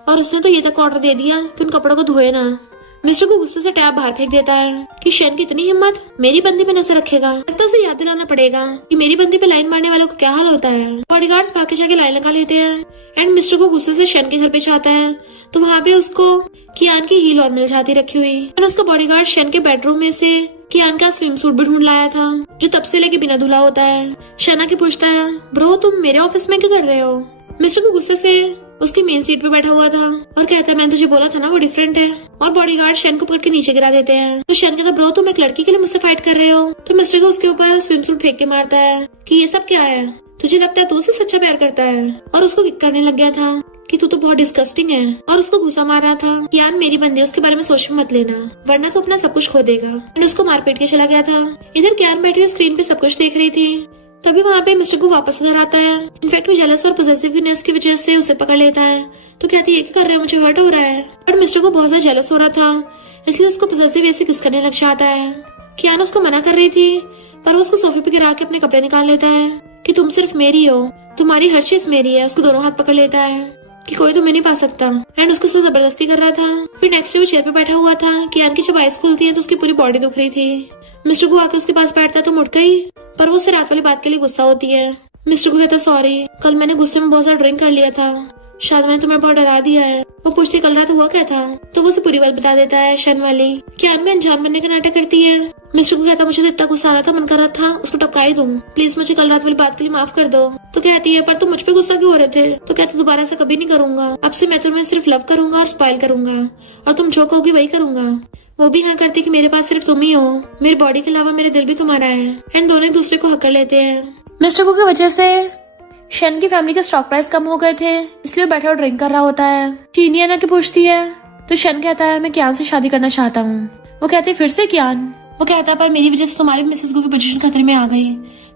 और उसने तो ये तक ऑर्डर दे दिया कि उन कपड़ों को धोए ना। मिस्टर को गुस्से से टैब बाहर फेंक देता है कि शन की इतनी हिम्मत, मेरी बंदी पे नजर रखेगा। लगता उसे याद दिलाना पड़ेगा कि मेरी बंदी पे लाइन मारने वालों को क्या हाल होता है। बॉडीगार्ड्स भाग के जाके लाइन लगा लेते हैं एंड मिस्टर को गुस्से से शन के घर पे जाता है। तो वहाँ पे उसको कियान की हील और मिल जाती रखी हुई और उसका बॉडीगार्ड शन के बेडरूम में से कियान का स्विम सूट भी ढूंढ लाया था जो तब से लेके बिना धुला होता है। शना की पूछता है ब्रो तुम मेरे ऑफिस में क्या कर रहे हो? मिस्टर को गुस्से से उसकी मेन सीट पे बैठा हुआ था और कहता है मैंने तुझे बोला था ना वो डिफरेंट है। और बॉडीगार्ड शन को पकड़ के नीचे गिरा देते हैं। तो शन कहता ब्रो तुम एक लड़की के लिए मुझसे फाइट कर रहे हो? तो मिस्टर को उसके ऊपर स्विम सूट फेंक के मारता है कि ये सब क्या है, तुझे लगता है तू उससे सच्चा प्यार करता है? और उसको किक करने लग गया था कि तू तो बहुत डिस्गस्टिंग है और उसको गुस्सा मार रहा था कि यार मेरी बंदी, उसके बारे में सोच मत लेना वरना तो अपना सब कुछ खो देगा। और उसको मार पीट के चला गया था। इधर कियान बैठी हुई स्क्रीन पे सब कुछ देख रही थी। तभी वहाँ पे मिस्टर को वापस घर आता है। इनफैक्ट वो जेलस और पॉसेसिवनेस की वजह से उसे पकड़ लेता है। तो कहती है क्या कर रहे हो, मुझे हर्ट हो रहा है। और मिस्टर को बहुत ज्यादा जेलस हो रहा था इसलिए उसको पॉसेसिव ऐसे किस करने लग जाता है। कियान उसको मना कर रही थी पर वो उसको सोफे पे गिरा के अपने कपड़े निकाल लेता है कि तुम सिर्फ मेरी हो, तुम्हारी हर चीज मेरी है। उसको दोनों हाथ पकड़ लेता है कि कोई तुम्हें नहीं पा सकता एंड उसके साथ जबरदस्ती कर रहा था। फिर नेक्स्ट डे वो चेयर पे बैठा हुआ था। कियान की जब आईज खुलती है तो उसकी पूरी बॉडी दुख रही थी। मिस्टर को आके उसके पास बैठता तो मुड़ गई पर वो उससे रात वाली बात के लिए गुस्सा होती है। मिस्टर को कहता सॉरी, कल मैंने गुस्से में बहुत सारा ड्रिंक कर लिया था, शायद मैंने तुम्हें बहुत डरा दिया है। वो पूछती कल रात हुआ क्या था? तो वो उसे पूरी बात बता देता है शन वाली। कियान में अंजाम बनने का नाटक करती है। मिस्टर को कहता मुझे तो इतना गुस्सा आ रहा था, मन कर रहा था उसको टपका ही दूं, प्लीज मुझे कल रात वाली बात के लिए माफ कर दो। तो कहती है पर तुम मुझ पे गुस्सा क्यों हो रहे थे? तो कहते दोबारा से कभी नहीं करूंगा, अब से मैं तुम्हें सिर्फ लव करूंगा और स्पाइल करूंगा और तुम जो कहोगी वही करूंगा। वो भी हाँ करती कि मेरे पास सिर्फ तुम ही हो, मेरी बॉडी के अलावा मेरे दिल भी तुम्हारा है। एंड दोनों एक दूसरे को हक कर लेते हैं। मिस्टर को की वजह से शन की फैमिली के स्टॉक प्राइस कम हो गए थे इसलिए वो बैठा और ड्रिंक कर रहा होता है। चीनी आना की पूछती है तो शन कहता है मैं कियान से शादी करना चाहता हूँ। वो कहती है फिर से कियान? वो कहता है पर मेरी वजह से तुम्हारी मिसेस गो की पोजीशन खतरे में आ गई।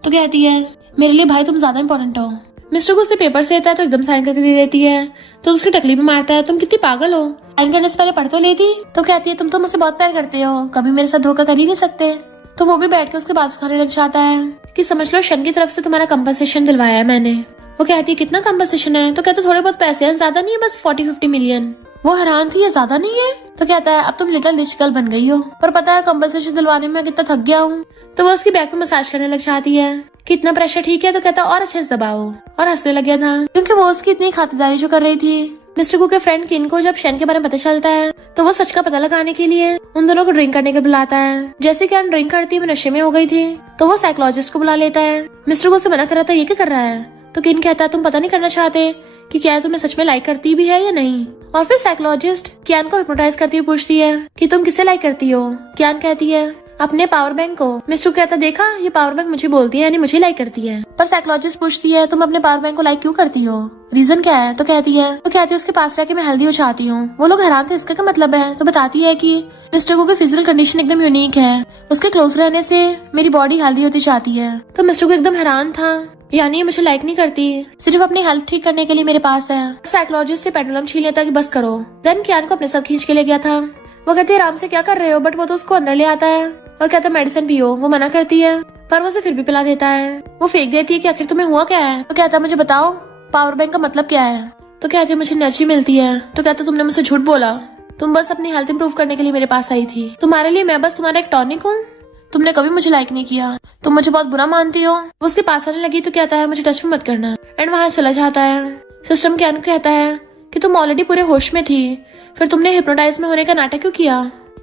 तो कहती है मेरे लिए भाई तुम ज्यादा इंपॉर्टेंट हो। मिस्टर को उसे पेपर से देता है तो एकदम साइन करके दे देती है। तो उसकी टकली पे मारता है तुम कितनी पागल हो, साइन करने से पहले पढ़ तो लेती। तो कहती है तुम तो मुझसे बहुत प्यार करते हो, कभी मेरे साथ धोखा कर ही नहीं सकते। तो वो भी बैठ के उसके बात खाने लग जाता है कि समझ लो शन की तरफ से तुम्हारा कंपनसेशन दिलवाया है मैंने। वो कहती है कितना कंपनसेशन है? तो कहते थोड़े बहुत पैसे हैं, ज्यादा नहीं है, बस 40-50 मिलियन। वो हैरान थी ये ज्यादा नहीं है? तो कहता है अब तुम लिटिल रिच गर्ल बन गई हो, पर पता है कंपनसेशन दिलवाने में कितना थक गया हूँ। तो वो उसकी बैक पे मसाज करने लग जाती है कि इतना प्रेशर ठीक है? तो कहता और अच्छे से दबाओ, और हंसने लग गया था क्योंकि वो उसकी इतनी खातिरदारी जो कर रही थी। मिस्टर कू के फ्रेंड किन को जब शन के बारे में पता चलता है तो वो सच का पता लगाने के लिए उन दोनों को ड्रिंक करने के बुलाता है। जैसे कि ड्रिंक करती वो नशे में हो गई थी तो वो साइकोलॉजिस्ट को बुला लेता है। मिस्टर को उसे मना कर रहा था ये क्या कर रहा है? तो किन कहता है तुम पता नहीं करना चाहते कि क्या तुम्हें सच में लाइक करती भी है या नहीं। और फिर साइकोलॉजिस्ट कियान को हिप्नोटाइज करती हुई पूछती है कि तुम किसे लाइक करती हो। कियान कहती है अपने पावर बैंक को। मिस्टर कहता देखा ये पावर बैंक मुझे बोलती है यानी मुझे लाइक करती है। पर साइकोलॉजिस्ट पूछती है तुम अपने पावर बैंक को लाइक क्यों करती हो, रीजन क्या है? तो कहती है उसके पास रह के मैं हेल्दी हो चाहती हूँ। वो लोग हैरान थे इसका क्या मतलब है। तो बताती है कि मिस्टर को की फिजिकल कंडीशन एकदम यूनिक है, उसके क्लोज रहने से मेरी बॉडी हेल्दी होती जाती है। तो मिस्टर को एकदम हैरान था यानी ये मुझे लाइक नहीं करती, सिर्फ अपनी हेल्थ ठीक करने के लिए मेरे पास है। साइकोलॉजिस्ट से पेंडुलम छीन लेता कि बस करो। देन कियान को अपने साथ खींच के ले गया था। वो कहती है आराम से क्या कर रहे हो, बट वो तो उसको अंदर ले आता है और कहता है मेडिसिन पियो। वो मना करती है पर वो उसे फिर भी पिला देता है। वो फेंक देती है कि आखिर तुम्हें हुआ क्या है। तो कहता है मुझे बताओ पावर बैंक का मतलब क्या है। तो कहती है मुझे एनर्जी मिलती है। तो कहता तुमने मुझसे झूठ बोला। तुम बस अपनी हेल्थ इंप्रूव करने के लिए मेरे पास आई थी। तुम्हारे लिए मैं बस तुम्हारा एक टॉनिक हूँ। तुमने कभी मुझे लाइक नहीं किया, तुम मुझे बहुत बुरा मानती हो। वो उसके पास आने लगी तो कहता है मुझे टच में मत करना, एंड वहां चला जाता है। सिस्टम कियान को कहता है कि तुम ऑलरेडी पूरे होश में थी, फिर तुमने हिप्नोटाइज में होने का नाटक क्यों किया।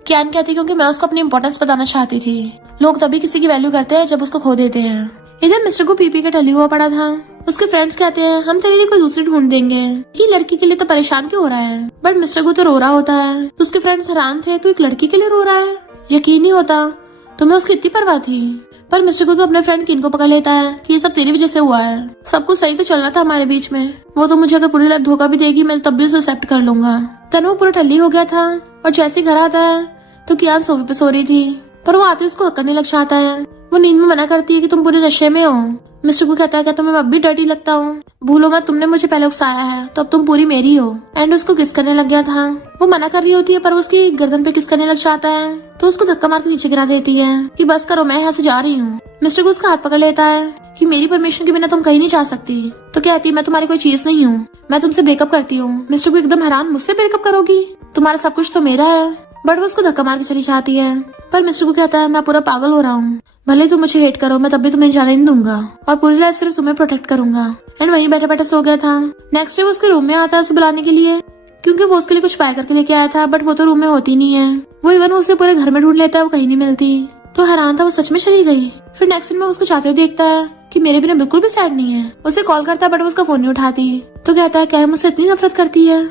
कियान कहती क्योंकि मैं उसको अपनी इंपॉर्टेंस बताना चाहती थी। लोग तभी किसी की वैल्यू करते हैं जब उसको खो देते हैं। इधर मिस्टर को पीपी के टली हुआ पड़ा था। उसके फ्रेंड्स कहते हैं हम तेरे लिए कोई दूसरी ढूंढ देंगे, ये लड़की के लिए तो परेशान क्यों हो रहा है। बट मिस्टर को तो रो रहा होता है। तो उसके फ्रेंड्स हैरान थे, तो एक लड़की के लिए रो रहा है, यकीन नहीं होता, तुम्हें उसकी इतनी परवाह थी। पर मिस्टर को तो अपने फ्रेंड किन को पकड़ लेता है कि ये सब तेरी वजह से हुआ है। सब कुछ सही तो चलना था हमारे बीच में। वो तो मुझे अगर पूरी रात धोखा भी देगी मैं तब भी उसे एक्सेप्ट कर लूंगा। तनु वो पूरा ठल्ली हो गया था और जैसे ही घर आता है तो कियान सोफे पे सो रही थी, पर वो आते उसको हक करने लग जाता है। वो नींद में मना करती है कि तुम पूरे नशे में हो। मिस्टर को कहता है कि तुम्हें अब भी डर्टी लगता हूँ, भूलो मत तुमने मुझे पहले उकसाया है, तो अब तुम पूरी मेरी हो। एंड उसको किस करने लग गया था। वो मना कर रही होती है पर वो उसकी गर्दन पे किस करने लग जाता है, तो उसको धक्का मार के नीचे गिरा देती है कि बस करो मैं यहाँ से जा रही हूँ। मिस्टर को उसका हाथ पकड़ लेता है कि मेरी परमिशन के बिना तुम कहीं नहीं जा सकती। तो कहती है मैं तुम्हारी कोई चीज नहीं हूँ, मैं तुमसे ब्रेकअप करती हूँ। मिस्टर को एकदम हैरान, मुझसे ब्रेकअप करोगी, तुम्हारा सब कुछ तो मेरा है। बट वो उसको धक्का मार के चली जाती है। पर मिस्टर को कहता है मैं पूरा पागल हो रहा हूँ, भले तुम मुझे हेट करो मैं तब भी तुम्हें जाने नहीं दूंगा और पूरी लाइफ सिर्फ तुम्हें प्रोटेक्ट करूंगा। एंड वहीं बैठे बैठे सो गया था। नेक्स्ट डे वो उसके रूम में आता है उसे बुलाने के लिए, क्योंकि वो उसके लिए कुछ पैक करके लेके आया था, बट वो तो रूम में होती नहीं है। वो इवन उसे पूरे घर में ढूंढ लेता है, वो कहीं नहीं मिलती। तो हैरान था वो सच में चली गई। फिर नेक्स्ट दिन में उसको चाहते हुए देखता है कि मेरे बिना बिल्कुल भी सैड नहीं है। उसे कॉल करता है बट वो उसका फोन नहीं उठाती। तो कहता है क्या मुझसे इतनी नफरत करती है।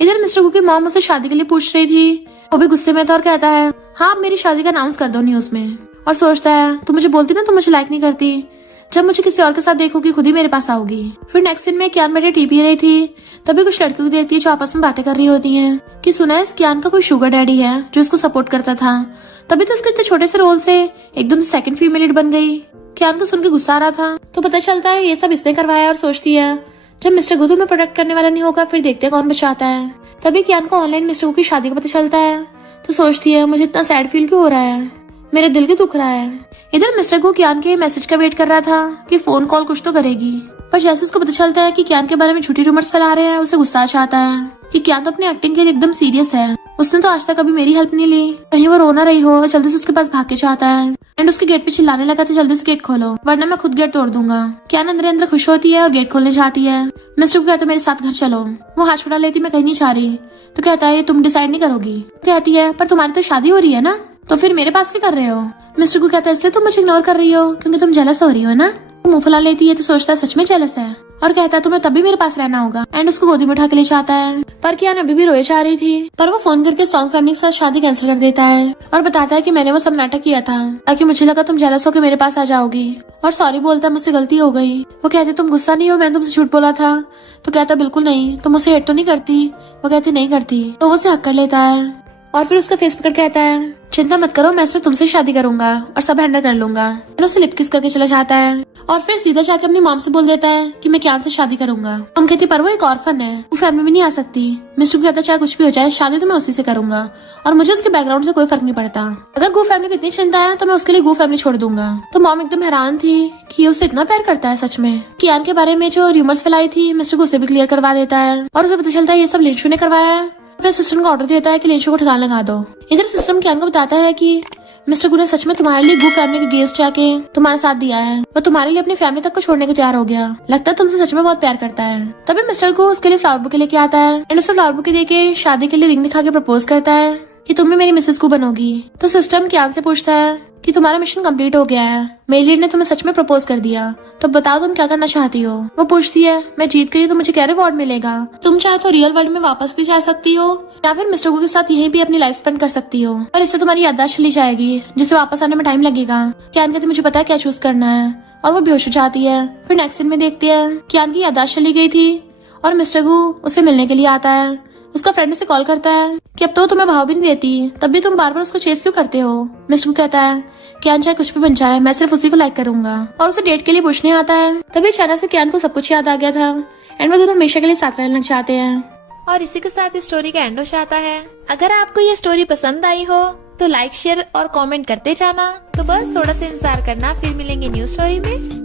इधर मिस्टर को की मॉम उसे शादी के लिए पूछ रही थी, वो भी गुस्से में था और कहता है हाँ आप मेरी शादी का अनाउंस कर दो न्यूज में। और सोचता है तू मुझे बोलती ना तुम मुझे लाइक नहीं करती, जब मुझे किसी और के साथ देखोगी खुद ही मेरे पास आओगी। फिर नेक्स्ट दिन में कियान बैठे टी पी रही थी, तभी कुछ लड़कियों को देखती है जो आपस में बातें कर रही होती हैं कि सुना है कियान का कोई शुगर डैडी है जो उसको सपोर्ट करता था। तभी तो उसके इतने छोटे से रोल से एकदम सेकंड फीमेल लीड बन गई। कियान को सुन के गुस्सा आ रहा था। तो पता चलता है ये सब इसने करवाया और सोचती है जब मिस्टर गुदू में प्रोटेक्ट करने वाला नहीं होगा फिर देखते हैं कौन बचाता है। तभी कियान को ऑनलाइन मिस्टर गु की शादी का पता चलता है। तो सोचती है मुझे इतना सैड फील क्यों हो रहा है, मेरे दिल क्यों दुख रहा है। इधर मिस्टर गु कियान के मैसेज का वेट कर रहा था कि फोन कॉल कुछ तो करेगी, पर जैसे उसको पता चलता है कि कियान के बारे में झूठी रूमर्स फैला रहे हैं उसे गुस्सा आता है कि कियान तो अपनी एक्टिंग के लिए एकदम सीरियस है। उसने तो आज तक कभी मेरी हेल्प नहीं ली, कहीं वो रो ना रही हो। जल्दी से उसके पास भाग के चाहता है एंड उसके गेट पे चिल्लाने लगा था जल्दी से गेट खोलो वरना मैं खुद गेट तोड़ दूंगा। कियान अंदर अंदर खुश होती है और गेट खोलने जाती है। मिस्टर को कहता है मेरे साथ घर चलो। वो हाथ छुड़ा लेती मैं कहीं नहीं जा रही। तो कहता है तुम डिसाइड नहीं करोगी। कहती है पर तुम्हारी तो शादी हो रही है ना, तो फिर मेरे पास क्या कर रहे हो। मिस्टर को कहता है इसलिए तुम मुझे इग्नोर कर रही हो क्योंकि तुम जेलस हो रही हो ना। वो मुंह फुला लेती है तो सोचता है सच में जेलस है और कहता है तुम्हें तभी मेरे पास रहना होगा एंड उसको गोदी में उठा के ले जाता है। पर कियान अभी भी रोए जा रही थी, पर वो फोन करके सॉन्ग फैमिली के साथ शादी कैंसिल कर देता है और बताता है कि मैंने वो सब नाटक किया था ताकि मुझे लगा तुम जेलस होकर मेरे पास आ जाओगी और सॉरी बोलता मुझसे गलती हो गई। वो कहते तुम गुस्सा नहीं हो, मैंने तुमसे झूठ बोला था। तो कहता बिल्कुल नहीं, तुम मुझसे हेट तो नहीं करती। वो कहती नहीं करती। तो वो उसे हक कर लेता है और फिर उसका फेस पकड़ कहता है चिंता मत करो मैं सिर्फ तुमसे शादी करूंगा और सब हैंडल कर लूंगा। फिर उसे लिप किस करके चला जाता है और फिर सीधा जाकर अपनी मॉम से बोल देता है कि मैं कियान से शादी करूंगा। हम कहती पर वो एक ऑर्फन है, वो फैमिली में नहीं आ सकती। मिस्टर को कहता चाहे कुछ भी हो जाए शादी तो मैं उसी से करूंगा और मुझे उसके बैकग्राउंड से कोई फर्क नहीं पड़ता। अगर गू फैमिली को इतनी चिंता है तो मैं उसके लिए गू फैमिली छोड़ दूंगा। तो मॉम एकदम हैरान थी कि ये उसे इतना प्यार करता है सच में। कियान के बारे में जो रूमर्स फैलाई थी मिस्टर को उसे भी क्लियर करवा देता है और उसे पता चलता है ये सब लिंशु ने करवाया है। अपने सिस्टम को ऑर्डर देता है कि लिंशु को ठिकाना लगा दो। इधर सिस्टम कियान को बताता है कि मिस्टर गु ने सच में तुम्हारे लिए गु फैमिली के गेस्ट जाके तुम्हारा साथ दिया है, वो तुम्हारे लिए अपनी फैमिली तक को छोड़ने को तैयार हो गया। लगता है तुमसे सच में बहुत प्यार करता है। तभी मिस्टर को उसके लिए फ्लावर बुके लेके आता है एंड उसे फ्लावर बुके देके शादी के लिए रिंग दिखा के प्रपोज करता है कि तुम भी मेरी मिसेस को बनोगी। तो सिस्टम कियान से पूछता है कि तुम्हारा मिशन कंप्लीट हो गया है, मेरी लीड ने तुम्हें सच में प्रपोज कर दिया, तो बताओ तुम क्या करना चाहती हो। वो पूछती है मैं जीत गई तो मुझे क्या रिवॉर्ड मिलेगा। तुम चाहे तो रियल वर्ल्ड में वापस भी जा सकती हो या फिर मिस्टर गु के साथ यहीं भी अपनी लाइफ स्पेंड कर सकती हो, पर इससे तुम्हारी याददाश्त चली जाएगी जिसे वापस आने में टाइम लगेगा। कियान कहती मुझे पता है क्या चूज करना है और वो बेहोश हो जाती है। फिर नेक्स्ट सीन में देखते हैं कियान की याददाश्त चली गई थी और मिस्टर गु उससे मिलने के लिए आता है। उसका फ्रेंड उसे कॉल करता है कि अब तो तुम्हें भाव भी नहीं देती, तब भी तुम बार बार उसको चेस क्यों करते हो। मिस्टर गु कहता है कियान चाहे कुछ भी बन जाए मैं सिर्फ उसी को लाइक करूंगा और उसे डेट के लिए पूछने आता है। तभी अचानक से कियान को सब कुछ याद आ गया था एंड वो दोनों हमेशा के लिए साथ रहने लग जाते हैं। और इसी के साथ इस स्टोरी का एंड हो जाता है। अगर आपको ये स्टोरी पसंद आई हो तो लाइक शेयर और कमेंट करते जाना। तो बस थोड़ा सा इंतजार करना, फिर मिलेंगे न्यू स्टोरी में।